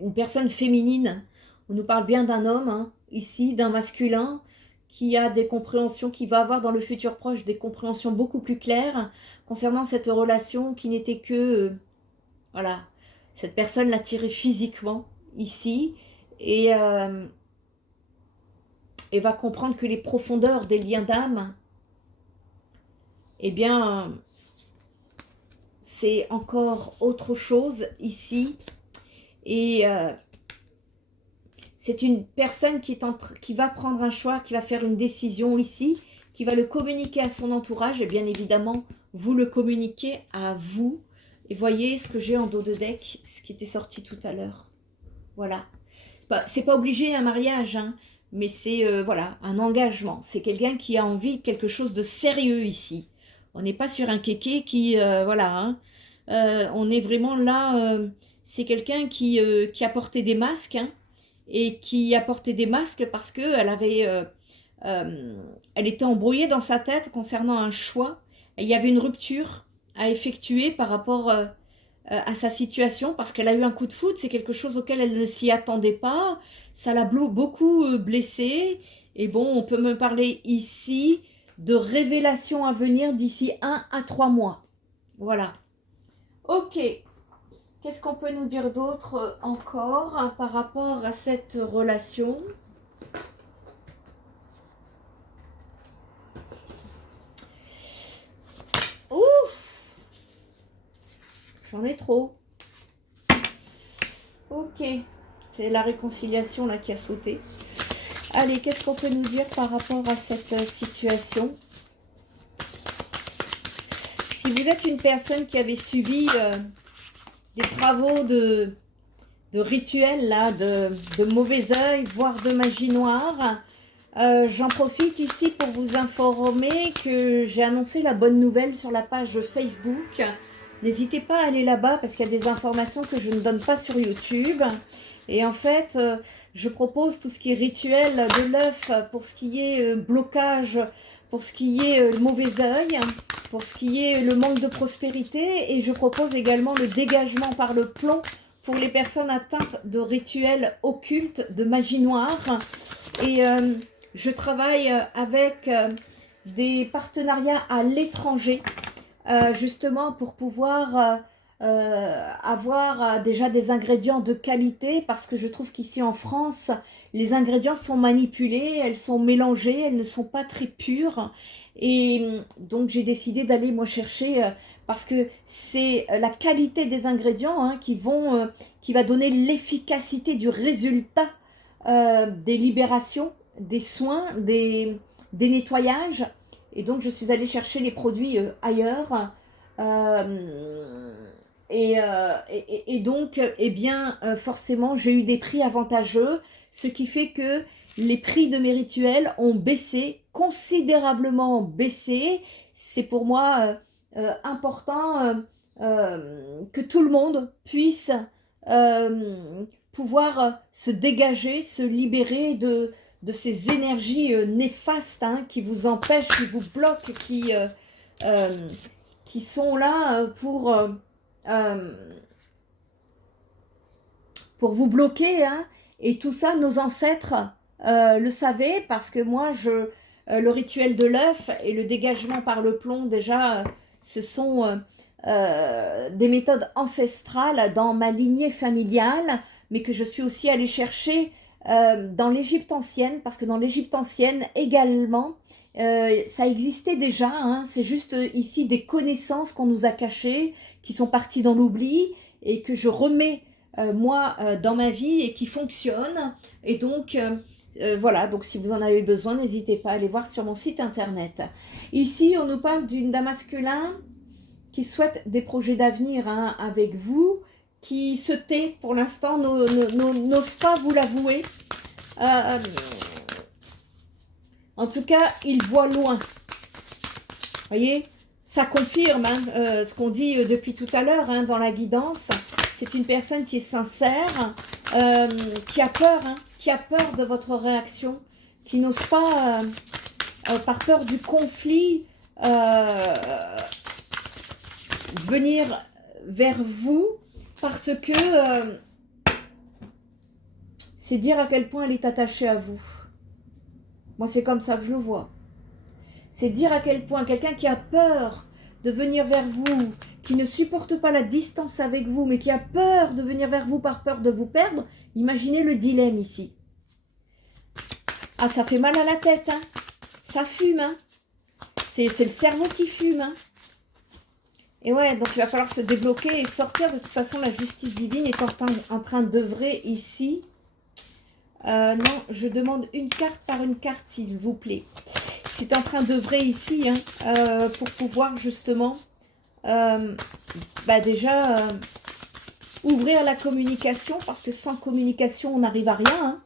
une personne féminine, on nous parle bien d'un homme, hein, ici, d'un masculin, qui a des compréhensions, qui va avoir dans le futur proche des compréhensions beaucoup plus claires concernant cette relation qui n'était que, voilà, cette personne l'attirait physiquement ici et va comprendre que les profondeurs des liens d'âme, eh bien, c'est encore autre chose ici et c'est une personne qui va prendre un choix, qui va faire une décision ici, qui va le communiquer à son entourage et bien évidemment, vous le communiquez à vous. Et voyez ce que j'ai en dos de deck, ce qui était sorti tout à l'heure. Voilà. C'est pas obligé un mariage, hein, mais c'est voilà, un engagement. C'est quelqu'un qui a envie de quelque chose de sérieux ici. On n'est pas sur un kéké qui, voilà, hein, on est vraiment là, c'est quelqu'un qui a porté des masques, hein, et qui a porté des masques parce qu'elle avait, elle était embrouillée dans sa tête concernant un choix. Et il y avait une rupture à effectuer par rapport à sa situation parce qu'elle a eu un coup de foudre. C'est quelque chose auquel elle ne s'y attendait pas. Ça l'a beaucoup blessée. Et bon, on peut me parler ici de révélations à venir d'ici 1 à 3 mois. Voilà. Ok. Qu'est-ce qu'on peut nous dire d'autre encore hein, par rapport à cette relation? Ouf! J'en ai trop. Ok. C'est la réconciliation là qui a sauté. Allez, qu'est-ce qu'on peut nous dire par rapport à cette situation? Si vous êtes une personne qui avait subi des travaux de rituels, là, de mauvais oeil, voire de magie noire, j'en profite ici pour vous informer que j'ai annoncé la bonne nouvelle sur la page Facebook. N'hésitez pas à aller là-bas parce qu'il y a des informations que je ne donne pas sur YouTube. Et en fait, je propose tout ce qui est rituel de l'œuf pour ce qui est blocage, pour ce qui est le mauvais œil, pour ce qui est le manque de prospérité. Et je propose également le dégagement par le plomb pour les personnes atteintes de rituels occultes, de magie noire. Et je travaille avec des partenariats à l'étranger, justement pour pouvoir avoir déjà des ingrédients de qualité, parce que je trouve qu'ici en France, les ingrédients sont manipulés, elles sont mélangées, elles ne sont pas très pures. Et donc j'ai décidé d'aller moi chercher, parce que c'est la qualité des ingrédients hein, qui va donner l'efficacité du résultat des libérations, des soins, des nettoyages. Et donc je suis allée chercher les produits ailleurs. Et donc, eh bien, forcément, j'ai eu des prix avantageux, ce qui fait que les prix de mes rituels ont baissé, considérablement baissé. C'est pour moi important que tout le monde puisse pouvoir se dégager, se libérer de ces énergies néfastes hein, qui vous empêchent, qui vous bloquent, qui sont là pour vous bloquer. Hein. Et tout ça, nos ancêtres le savaient parce que moi, le rituel de l'œuf et le dégagement par le plomb, déjà, ce sont des méthodes ancestrales dans ma lignée familiale, mais que je suis aussi allée chercher dans l'Égypte ancienne, parce que dans l'Égypte ancienne également, ça existait déjà, hein, c'est juste ici des connaissances qu'on nous a cachées, qui sont parties dans l'oubli, et que je remets moi dans ma vie et qui fonctionnent. Et donc voilà, donc si vous en avez besoin, n'hésitez pas à aller voir sur mon site internet. Ici, on nous parle d'un masculin qui souhaite des projets d'avenir hein, avec vous, qui se tait pour l'instant, n'ose pas vous l'avouer. En tout cas, il voit loin. Vous voyez, ça confirme hein, ce qu'on dit depuis tout à l'heure hein, dans la guidance. C'est une personne qui est sincère, qui a peur, hein, qui a peur de votre réaction, qui n'ose pas, par peur du conflit, venir vers vous, parce que c'est dire à quel point elle est attachée à vous. Moi, c'est comme ça que je le vois. C'est dire à quel point quelqu'un qui a peur de venir vers vous, qui ne supporte pas la distance avec vous, mais qui a peur de venir vers vous par peur de vous perdre, imaginez le dilemme ici. Ah, ça fait mal à la tête, hein. Ça fume, hein. C'est le cerveau qui fume, hein. Et ouais, donc il va falloir se débloquer et sortir. De toute façon, la justice divine est en train d'œuvrer ici. Non, je demande une carte par une carte, s'il vous plaît. C'est en train d'œuvrer ici, hein, pour pouvoir justement, déjà, ouvrir la communication, parce que sans communication, on n'arrive à rien,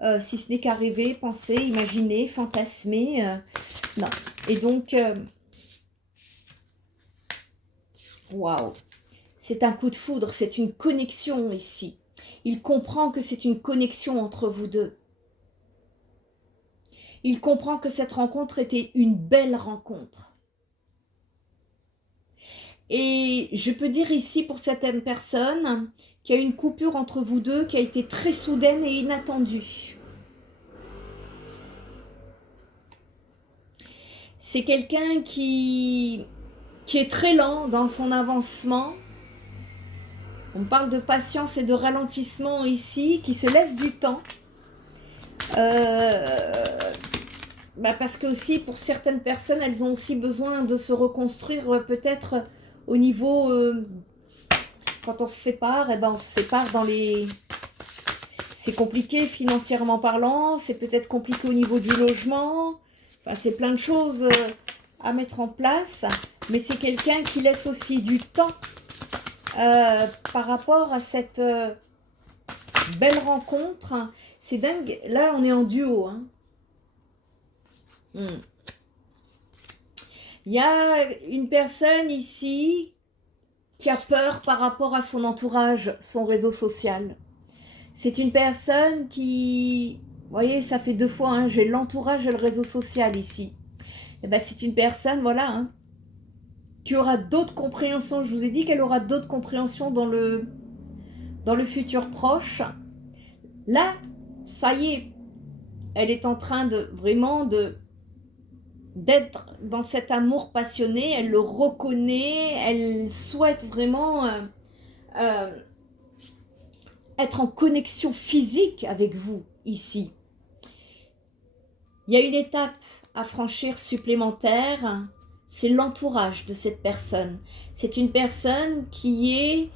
hein, si ce n'est qu'à rêver, penser, imaginer, fantasmer. Non. Et donc, waouh, c'est un coup de foudre, c'est une connexion ici. Il comprend que c'est une connexion entre vous deux. Il comprend que cette rencontre était une belle rencontre. Et je peux dire ici pour certaines personnes qu'il y a une coupure entre vous deux qui a été très soudaine et inattendue. C'est quelqu'un qui est très lent dans son avancement. On parle de patience et de ralentissement ici, qui se laisse du temps. Parce que aussi, pour certaines personnes, elles ont aussi besoin de se reconstruire peut-être au niveau... quand on se sépare, on se sépare dans les... C'est compliqué financièrement parlant, c'est peut-être compliqué au niveau du logement. Enfin, c'est plein de choses à mettre en place. Mais c'est quelqu'un qui laisse aussi du temps par rapport à cette belle rencontre. C'est dingue. Là, on est en duo. Hein. Il y a une personne ici qui a peur par rapport à son entourage, son réseau social. C'est une personne qui... Vous voyez, ça fait 2 fois, hein, j'ai l'entourage et le réseau social ici. Et c'est une personne, voilà, hein, qui aura d'autres compréhensions. Je vous ai dit qu'elle aura d'autres compréhensions dans le futur proche. Là, ça y est, elle est en train de vraiment d'être dans cet amour passionné. Elle le reconnaît, elle souhaite vraiment être en connexion physique avec vous ici. Il y a une étape à franchir supplémentaire, c'est l'entourage de cette personne. C'est une personne qui est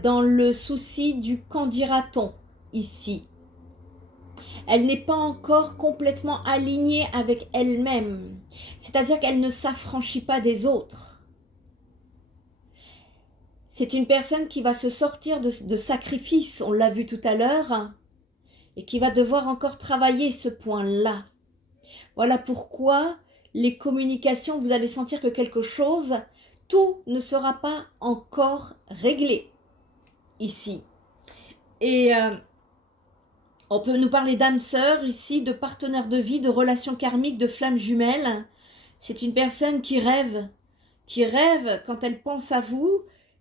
dans le souci du qu'en dira-t-on ici. Elle n'est pas encore complètement alignée avec elle-même. C'est-à-dire qu'elle ne s'affranchit pas des autres. C'est une personne qui va se sortir de sacrifice, on l'a vu tout à l'heure, et qui va devoir encore travailler ce point-là. Voilà pourquoi les communications, vous allez sentir que quelque chose, tout ne sera pas encore réglé ici. Et on peut nous parler d'âme sœur ici, de partenaire de vie, de relations karmiques, de flammes jumelles. C'est une personne qui rêve quand elle pense à vous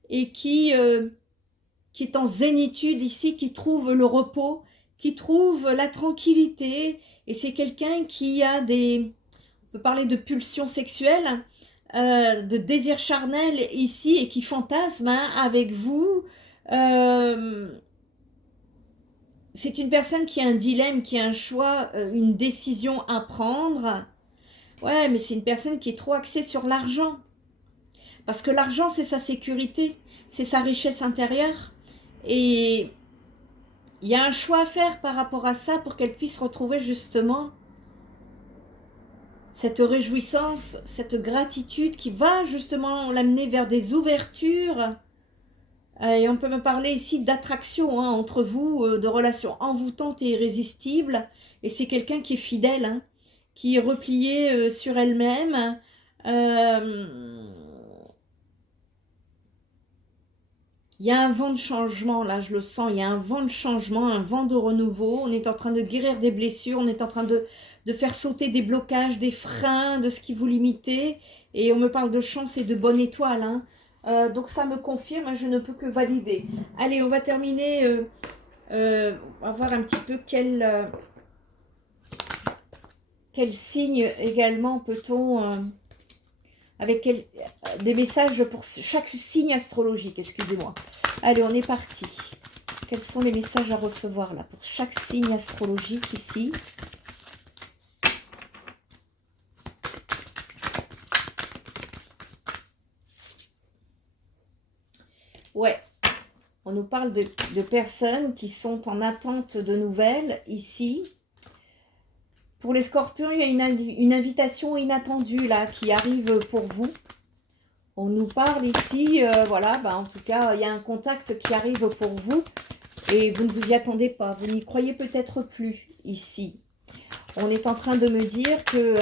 et qui est en zénitude ici, qui trouve le repos, qui trouve la tranquillité. Et c'est quelqu'un qui a on peut parler de pulsions sexuelles, de désir charnel ici et qui fantasme hein, avec vous. C'est une personne qui a un dilemme, qui a un choix, une décision à prendre. Ouais, mais c'est une personne qui est trop axée sur l'argent. Parce que l'argent, c'est sa sécurité, c'est sa richesse intérieure. Et il y a un choix à faire par rapport à ça pour qu'elle puisse retrouver justement cette réjouissance, cette gratitude qui va justement l'amener vers des ouvertures. Et on peut me parler ici d'attraction hein, entre vous, de relations envoûtantes et irrésistibles. Et c'est quelqu'un qui est fidèle, hein, qui est replié sur elle-même. Il y a un vent de changement, là, je le sens. Il y a un vent de changement, un vent de renouveau. On est en train de guérir des blessures. On est en train de faire sauter des blocages, des freins, de ce qui vous limitait. Et on me parle de chance et de bonne étoile. Hein. Donc ça me confirme, je ne peux que valider. Allez, on va terminer. On va voir un petit peu quel signe également peut-on... avec des messages pour chaque signe astrologique, excusez-moi. Allez, on est parti. Quels sont les messages à recevoir là pour chaque signe astrologique ici? Ouais, on nous parle de personnes qui sont en attente de nouvelles ici. Pour les scorpions, il y a une invitation inattendue là qui arrive pour vous. On nous parle ici, voilà, bah, en tout cas, il y a un contact qui arrive pour vous et vous ne vous y attendez pas. Vous n'y croyez peut-être plus ici. On est en train de me dire que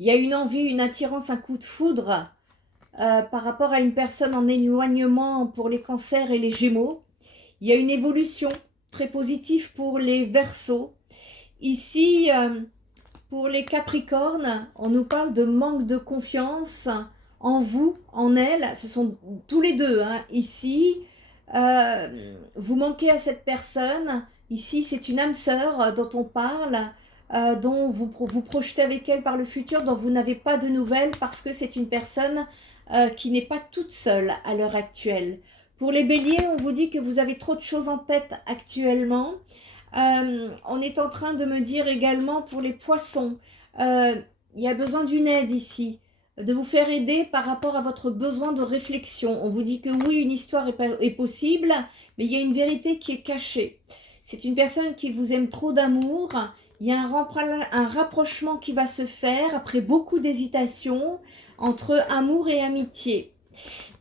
il y a une envie, une attirance, un coup de foudre par rapport à une personne en éloignement pour les cancers et les gémeaux. Il y a une évolution très positive pour les verseaux. Ici, pour les capricornes, on nous parle de manque de confiance en vous, en elle. Ce sont tous les deux, hein, ici. Vous manquez à cette personne. Ici, c'est une âme sœur dont on parle, dont vous projetez avec elle par le futur, dont vous n'avez pas de nouvelles parce que c'est une personne qui n'est pas toute seule à l'heure actuelle. Pour les béliers, on vous dit que vous avez trop de choses en tête actuellement. On est en train de me dire également pour les poissons, il y a besoin d'une aide ici, de vous faire aider par rapport à votre besoin de réflexion. On vous dit que oui, une histoire est possible, mais il y a une vérité qui est cachée. C'est une personne qui vous aime trop d'amour. Il y a un rapprochement qui va se faire après beaucoup d'hésitation entre amour et amitié.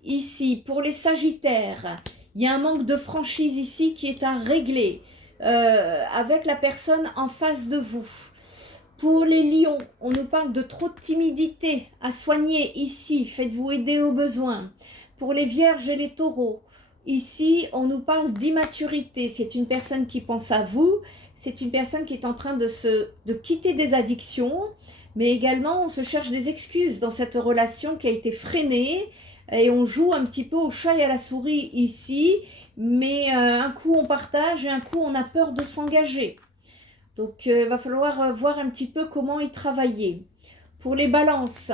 Ici, pour les sagittaires, il y a un manque de franchise ici qui est à régler. Avec la personne en face de vous. Pour les lions, on nous parle de trop de timidité à soigner ici, faites-vous aider aux besoins. Pour les vierges et les taureaux, ici on nous parle d'immaturité, c'est une personne qui pense à vous, c'est une personne qui est en train de quitter des addictions, mais également on se cherche des excuses dans cette relation qui a été freinée, et on joue un petit peu au chat et à la souris ici, mais un coup on partage et un coup on a peur de s'engager. Donc il va falloir voir un petit peu comment y travailler. Pour les balances,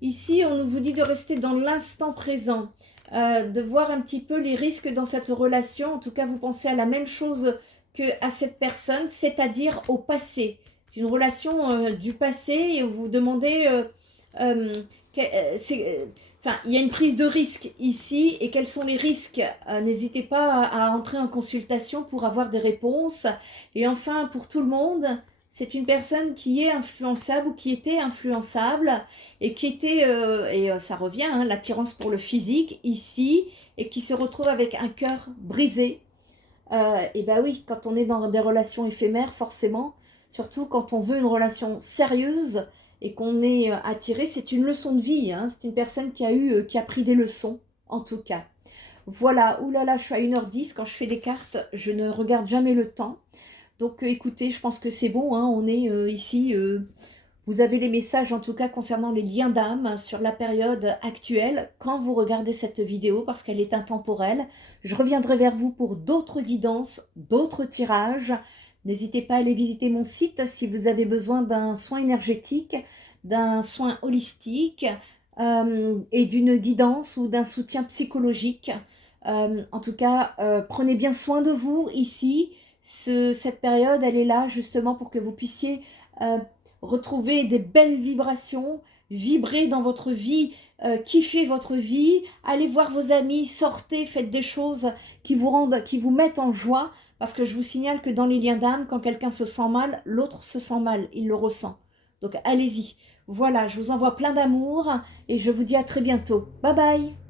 ici on vous dit de rester dans l'instant présent, de voir un petit peu les risques dans cette relation. En tout cas, vous pensez à la même chose qu'à cette personne, c'est-à-dire au passé. Une relation du passé et vous vous demandez... il y a une prise de risque ici et quels sont les risques? N'hésitez pas à entrer en consultation pour avoir des réponses. Et enfin, pour tout le monde, c'est une personne qui est influençable ou qui était influençable et qui était, ça revient, hein, l'attirance pour le physique ici et qui se retrouve avec un cœur brisé. Et ben oui, quand on est dans des relations éphémères, forcément, surtout quand on veut une relation sérieuse, et qu'on est attiré, c'est une leçon de vie, hein. C'est une personne qui a pris des leçons, en tout cas. Voilà, oulala, je suis à 1h10, quand je fais des cartes, je ne regarde jamais le temps. Donc écoutez, je pense que c'est bon, hein. On est ici, vous avez les messages en tout cas concernant les liens d'âme sur la période actuelle, quand vous regardez cette vidéo, parce qu'elle est intemporelle. Je reviendrai vers vous pour d'autres guidances, d'autres tirages. N'hésitez pas à aller visiter mon site si vous avez besoin d'un soin énergétique. d'un soin holistique et d'une guidance ou d'un soutien psychologique. En tout cas, prenez bien soin de vous ici. Cette période, elle est là justement pour que vous puissiez retrouver des belles vibrations, vibrer dans votre vie, kiffer votre vie, allez voir vos amis, sortez, faites des choses qui vous mettent en joie, parce que je vous signale que dans les liens d'âme, quand quelqu'un se sent mal, l'autre se sent mal, il le ressent. Donc allez-y. Voilà, je vous envoie plein d'amour et je vous dis à très bientôt. Bye bye!